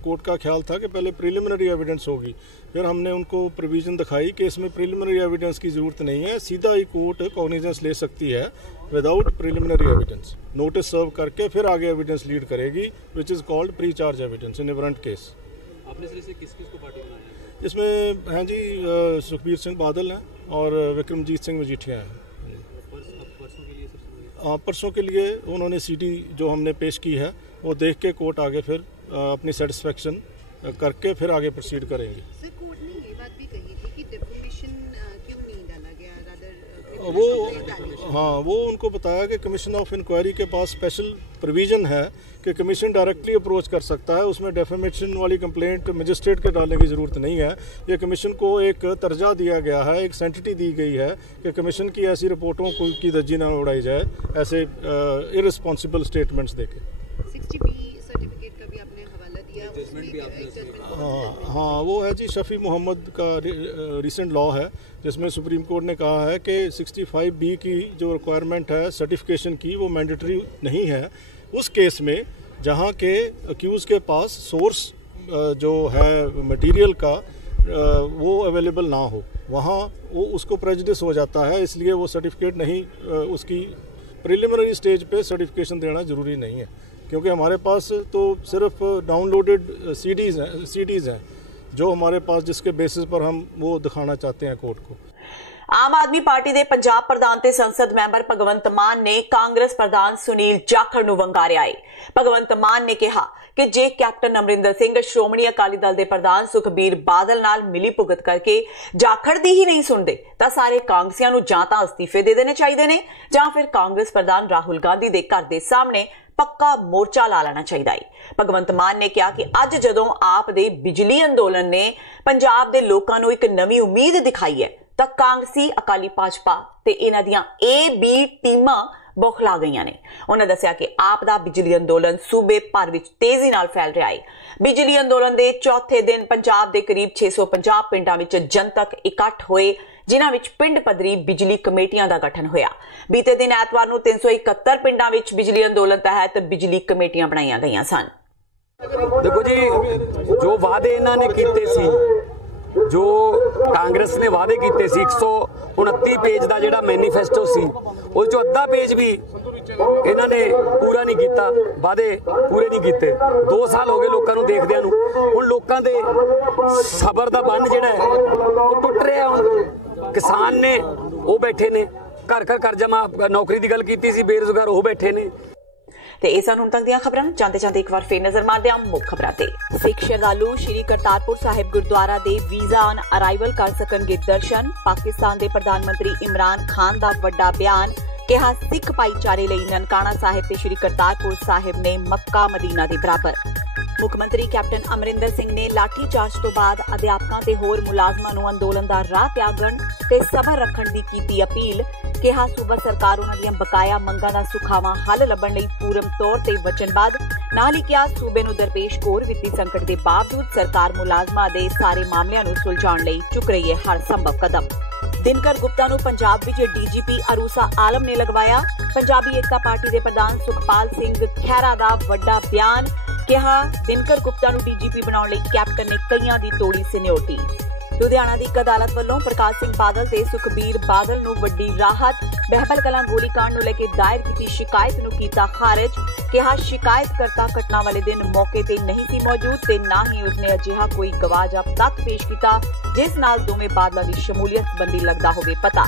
कोर्ट का ख्याल था कि पहले प्रिलिमिनरी एविडेंस होगी। फिर हमने उनको प्रोविज़न दिखाई कि इसमें प्रिलिमिनरी एविडेंस की ज़रूरत नहीं है, सीधा ही कोर्ट कॉग्निजेंस ले सकती है without preliminary evidence. Notice serve करके फिर आगे एविडेंस लीड करेगी, which is called pre charge evidence in एवरेंट केस। आपने सिरे से किस किस को पार्टी बनाया? इसमें हैं जी सुखबीर सिंह बादल हैं और विक्रमजीत सिंह मजीठिया हैं। परसों के लिए उन्होंने सीडी जो हमने पेश की है वो देख के कोर्ट आगे फिर अपनी सेटिस्फेक्शन करके फिर आगे प्रोसीड करेंगे। सर, कोर्ट ने ये बात भी कही थी कि डेपुटेशन क्यों नहीं डाला गया, वो उनको बताया कि कमीशन ऑफ इंक्वायरी के पास स्पेशल प्रोविज़न है कि कमीशन डायरेक्टली अप्रोच कर सकता है, उसमें डेफेमेशन वाली कंप्लेंट मजिस्ट्रेट के डालने की ज़रूरत नहीं है। ये कमीशन को एक दर्जा दिया गया है, एक सेंटिटी दी गई है कि कमीशन की ऐसी रिपोर्टों की धज्जी ना उड़ाई जाए ऐसे इररिस्पॉन्सिबल स्टेटमेंट्स देके। 60B सर्टिफिकेट का भी आपने हवाला दिया। हाँ, वो है जी शफी मोहम्मद का रिसेंट लॉ है जिसमें सुप्रीम कोर्ट ने कहा है कि 65B की जो रिक्वायरमेंट है सर्टिफिकेशन की वो मैंडेटरी नहीं है उस केस में जहाँ के अक्यूज़ के पास सोर्स जो है मटेरियल का वो अवेलेबल ना हो, वहाँ वो उसको प्रेजुडिस हो जाता है, इसलिए वो सर्टिफिकेट नहीं, उसकी प्रिलिमिनरी स्टेज पे सर्टिफिकेशन देना ज़रूरी नहीं है, क्योंकि हमारे पास तो सिर्फ डाउनलोडेड सीडीज़ हैं जो हमारे पास, जिसके बेसिस पर हम वो दिखाना चाहते हैं कोर्ट को। आम आदमी पार्टी ਦੇ ਪੰਜਾਬ ਪ੍ਰਧਾਨ ਤੇ ਸੰਸਦ ਮੈਂਬਰ ਭਗਵੰਤ ਮਾਨ ਨੇ ਕਾਂਗਰਸ ਪ੍ਰਧਾਨ ਸੁਨੀਲ ਜਾਖੜ ਨੂੰ ਵੰਗਾਰਿਆ ਹੈ। ਭਗਵੰਤ ਮਾਨ ਨੇ ਕਿਹਾ ਕਿ ਜੇ ਕੈਪਟਨ ਅਮਰਿੰਦਰ ਸਿੰਘ ਸ਼੍ਰੋਮਣੀ ਅਕਾਲੀ ਦਲ ਦੇ ਪ੍ਰਧਾਨ ਸੁਖਬੀਰ ਬਾਦਲ ਨਾਲ ਮਿਲੀ ਭੁਗਤ ਕਰਕੇ ਜਾਖੜ ਦੀ ਹੀ ਨਹੀਂ ਸੁਣਦੇ ਤਾਂ ਸਾਰੇ ਕਾਂਗਰਸੀਆਂ ਨੂੰ ਜਾਂ ਤਾਂ ਅਸਤੀਫੇ ਦੇ ਦੇਣੇ ਚਾਹੀਦੇ ਨੇ ਜਾਂ ਫਿਰ ਕਾਂਗਰਸ ਪ੍ਰਧਾਨ ਰਾਹੁਲ ਗਾਂਧੀ ਦੇ ਘਰ ਦੇ ਸਾਹਮਣੇ ਪੱਕਾ ਮੋਰਚਾ ਲਾ ਲੈਣਾ ਚਾਹੀਦਾ ਹੈ। ਭਗਵੰਤ ਮਾਨ ਨੇ ਕਿਹਾ ਕਿ ਅੱਜ ਜਦੋਂ ਆਪ ਦੇ ਬਿਜਲੀ ਅੰਦੋਲਨ ਨੇ ਪੰਜਾਬ ਦੇ ਲੋਕਾਂ ਨੂੰ ਇੱਕ ਨਵੀਂ ਉਮੀਦ ਦਿਖਾਈ ਹੈ ਤਾਂ ਕਾਂਗਰਸੀ ਅਕਾਲੀ ਭਾਜਪਾ ਤੇ ਇਹਨਾਂ ਦੀਆਂ A-B ਟੀਮਾਂ ਬੋਖਲਾ ਗਈਆਂ ਨੇ। ਉਹਨਾਂ ਦੱਸਿਆ ਕਿ ਆਪ ਦਾ ਬਿਜਲੀ ਅੰਦੋਲਨ ਸੂਬੇ ਭਰ ਵਿੱਚ ਤੇਜ਼ੀ ਨਾਲ ਫੈਲ ਰਿਹਾ ਹੈ। ਬਿਜਲੀ ਅੰਦੋਲਨ ਦੇ ਚੌਥੇ ਦਿਨ ਪੰਜਾਬ ਦੇ ਕਰੀਬ 650 ਪਿੰਡਾਂ ਵਿੱਚ ਜਨਤਕ ਇਕੱਠ ਹੋਏ ਜਿਨ੍ਹਾਂ ਵਿੱਚ ਪਿੰਡ ਪੱਧਰੀ ਬਿਜਲੀ ਕਮੇਟੀਆਂ ਦਾ ਗਠਨ ਹੋਇਆ। ਬੀਤੇ ਦਿਨ ਐਤਵਾਰ ਨੂੰ 371 ਪਿੰਡਾਂ ਵਿੱਚ ਬਿਜਲੀ ਅੰਦੋਲਨ ਤਹਿਤ ਬਿਜਲੀ ਕਮੇਟੀਆਂ ਬਣਾਈਆਂ ਗਈਆਂ ਸਨ। ਦੇਖੋ ਜੀ, ਜੋ ਵਾਅਦੇ ਇਹਨਾਂ ਨੇ ਕੀਤੇ ਸੀ, ਜੋ ਕਾਂਗਰਸ ਨੇ ਵਾਅਦੇ ਕੀਤੇ ਸੀ, 129 ਪੇਜ ਦਾ ਜਿਹੜਾ ਮੈਨੀਫੈਸਟੋ ਸੀ ਉਹ ਚੋਂ ਅੱਧਾ ਪੇਜ ਵੀ ਇਹਨਾਂ ਨੇ ਪੂਰਾ ਨਹੀਂ ਕੀਤਾ, ਵਾਅਦੇ ਪੂਰੇ ਨਹੀਂ ਕੀਤੇ। 2 ਸਾਲ ਹੋ ਗਏ ਲੋਕਾਂ ਨੂੰ ਦੇਖਦਿਆਂ ਨੂੰ। ਹੁਣ ਲੋਕਾਂ ਦੇ ਸਬਰ ਦਾ ਬੰਨ ਜਿਹੜਾ ਹੈ ਉਹ ਟੁੱਟ ਰਿਹਾ। ਹੁਣ ਕਿਸਾਨ ਨੇ ਉਹ ਬੈਠੇ ਨੇ, ਘਰ ਘਰ ਕਰਜ਼ਾ ਮਾਫ, ਨੌਕਰੀ ਦੀ ਗੱਲ ਕੀਤੀ ਸੀ, ਬੇਰੁਜ਼ਗਾਰ ਉਹ ਬੈਠੇ ਨੇ। ਤੇ ਇਹ ਸਨ ਹੁਣ ਤੱਕ ਦੀਆਂ ਖਬਰਾਂ। ਜਾਂਦੇ ਜਾਂਦੇ ਇੱਕ ਵਾਰ ਫੇਰ ਨਜ਼ਰ ਮਾਰਦੇ ਹਾਂ ਮੁੱਖ ਖਬਰਾਂ ਤੇ। ਸਿੱਖ ਸ਼ਰਧਾਲੂ ਸ਼੍ਰੀ ਕਰਤਾਰਪੁਰ ਸਾਹਿਬ ਗੁਰਦੁਆਰਾ ਦੇ ਵੀਜ਼ਾ ਔਨ ਅਰਾਈਵਲ ਕਰ ਸਕਣਗੇ ਦਰਸ਼ਨ। ਪਾਕਿਸਤਾਨ ਦੇ ਪ੍ਰਧਾਨ ਮੰਤਰੀ ਇਮਰਾਨ ਖਾਨ ਦਾ ਵੱਡਾ ਬਿਆਨ। ਕਿਹਾ ਸਿੱਖ ਭਾਈਚਾਰੇ ਲਈ ਨਨਕਾਣਾ ਸਾਹਿਬ ਤੇ ਸ਼੍ਰੀ ਕਰਤਾਰਪੁਰ ਸਾਹਿਬ ਨੇ ਮੱਕਾ ਮਦੀਨਾ ਦੇ ਬਰਾਬਰ। ਮੁੱਖ ਮੰਤਰੀ ਕੈਪਟਨ ਅਮਰਿੰਦਰ ਸਿੰਘ ਨੇ ਲਾਠੀ ਚਾਰਜ ਤੋਂ ਬਾਅਦ ਅਧਿਆਪਕਾਂ ਤੇ ਹੋਰ ਮੁਲਾਜ਼ਮਾਂ ਨੂੰ ਅੰਦੋਲਨ ਦਾ ਰਾਹ ਤਿਆਗਣ ਤੇ ਸਬਰ ਰੱਖਣ ਦੀ ਕੀਤੀ ਅਪੀਲ। ਕਿਹਾ ਸੂਬਾ ਸਰਕਾਰ ਉਹਨਾਂ ਦੀਆਂ ਬਕਾਇਆ ਮੰਗਾਂ ਦਾ ਸੁਖਾਵਾਂ ਹੱਲ ਲੱਭਣ ਲਈ ਪੂਰਨ ਤੌਰ ਤੇ ਵਚਨਬੱਧ। ਨਾਲ ਹੀ ਕਿਹਾ ਸੂਬੇ ਨੂੰ ਦਰਪੇਸ਼ ਘੋਰ ਵਿੱਤੀ ਸੰਕਟ ਦੇ ਬਾਵਜੂਦ ਸਰਕਾਰ ਮੁਲਾਜ਼ਮਾਂ ਦੇ ਸਾਰੇ ਮਾਮਲਿਆਂ ਨੂੰ ਸੁਲਝਾਉਣ ਲਈ ਚੁੱਕ ਰਹੀ ਹੈ ਹਰ ਸੰਭਵ ਕਦਮ। ਦਿਨਕਰ ਗੁਪਤਾ ਨੂੰ ਪੰਜਾਬ ਵਿੱਚ ਡੀਜੀਪੀ ਅਰੂਸਾ ਆਲਮ ਨੇ ਲਗਵਾਇਆ। ਪੰਜਾਬੀ ਏਕਤਾ ਪਾਰਟੀ ਦੇ ਪ੍ਰਧਾਨ ਸੁਖਪਾਲ ਸਿੰਘ ਖਹਿਰਾ ਦਾ ਵੱਡਾ ਬਿਆਨ। ਕਿਹਾ ਦਿਨਕਰ ਗੁਪਤਾ ਨੂੰ ਡੀਜੀਪੀ ਬਣਾਉਣ ਲਈ ਕੈਪਟਨ ਨੇ ਕਈਆਂ ਦੀ ਤੋੜੀ ਸੀਨੀਅਰਟੀ। ਲੁਧਿਆਣਾ ਦੀ ਇੱਕ ਅਦਾਲਤ ਵੱਲੋਂ ਪ੍ਰਕਾਸ਼ ਸਿੰਘ ਬਾਦਲ ਤੇ ਸੁਖਬੀਰ ਬਾਦਲ ਨੂੰ ਵੱਡੀ ਰਾਹਤ। ਬਹਿਬਲ ਕਲਾਂ ਗੋਲੀकांड ਨੂੰ ਲੈ ਕੇ ਦਾਇਰ ਕੀਤੀ ਸ਼ਿਕਾਇਤ ਨੂੰ ਕੀਤਾ ਖਾਰਜ। ਕਿਹਾ ਸ਼ਿਕਾਇਤਕਰਤਾ ਘਟਨਾ ਵਾਲੇ ਦਿਨ ਮੌਕੇ ਤੇ ਨਹੀਂ ਸੀ ਮੌਜੂਦ ਤੇ ਨਾ ਹੀ ਉਸਨੇ ਅਜਿਹਾ ਕੋਈ ਗਵਾਹ ਤੱਥ ਪੇਸ਼ ਕੀਤਾ ਜਿਸ ਨਾਲ ਦੋਵੇਂ ਬਾਦਲਾਂ ਦੀ ਸ਼ਮੂਲੀਅਤ ਸੰਬੰਧੀ ਲੱਗਦਾ ਹੋਵੇ ਪਤਾ।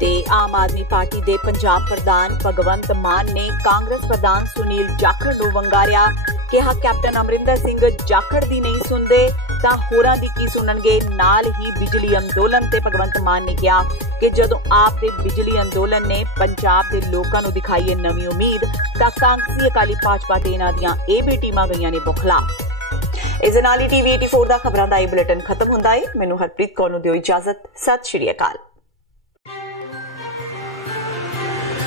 ਤੇ ਆਮ ਆਦਮੀ ਪਾਰਟੀ ਦੇ ਪੰਜਾਬ ਪ੍ਰਧਾਨ ਭਗਵੰਤ ਮਾਨ ਨੇ ਕਾਂਗਰਸ ਪ੍ਰਧਾਨ ਸੁਨੀਲ ਜਾਖੜ ਨੂੰ ਵੰਗਾਰਿਆ। ਕਿਹਾ ਕੈਪਟਨ ਅਮਰਿੰਦਰ ਸਿੰਘ ਜਾਖੜ ਦੀ ਨਹੀਂ ਸੁਣਦੇ ਤਾਂ ਹੋਰਾਂ ਦੀ ਕੀ ਸੁਣਨਗੇ। ਨਾਲ ਹੀ ਬਿਜਲੀ ਅੰਦੋਲਨ ਤੇ ਭਗਵੰਤ ਮਾਨ ਨੇ ਕਿਹਾ ਕਿ ਜਦੋਂ ਆਪ ਦੇ ਬਿਜਲੀ ਅੰਦੋਲਨ ਨੇ ਪੰਜਾਬ ਦੇ ਲੋਕਾਂ ਨੂੰ ਦਿਖਾਈ ਹੈ ਨਵੀਂ ਉਮੀਦ ਤਾਂ ਕਾਂਗਰਸੀ ਅਕਾਲੀ ਭਾਜਪਾ ਤੇ ਇਹਨਾਂ ਦੀਆਂ A-B ਟੀਮਾਂ ਗਈਆਂ ਨੇ ਬੁਖਲਾ। ਇਸ ਦੇ ਨਾਲ ਹੀ TV 84 ਦਾ ਖਬਰਾਂ ਦਾ ਇਹ ਬੁਲੇਟਿਨ ਖਤਮ ਹੁੰਦਾ ਹੈ। ਮੈਨੂੰ ਹਰਪ੍ਰੀਤ ਕੌਰ ਨੂੰ ਦਿਓ ਇਜਾਜ਼ਤ। ਸਤਿ ਸ਼੍ਰੀ ਅਕਾਲ।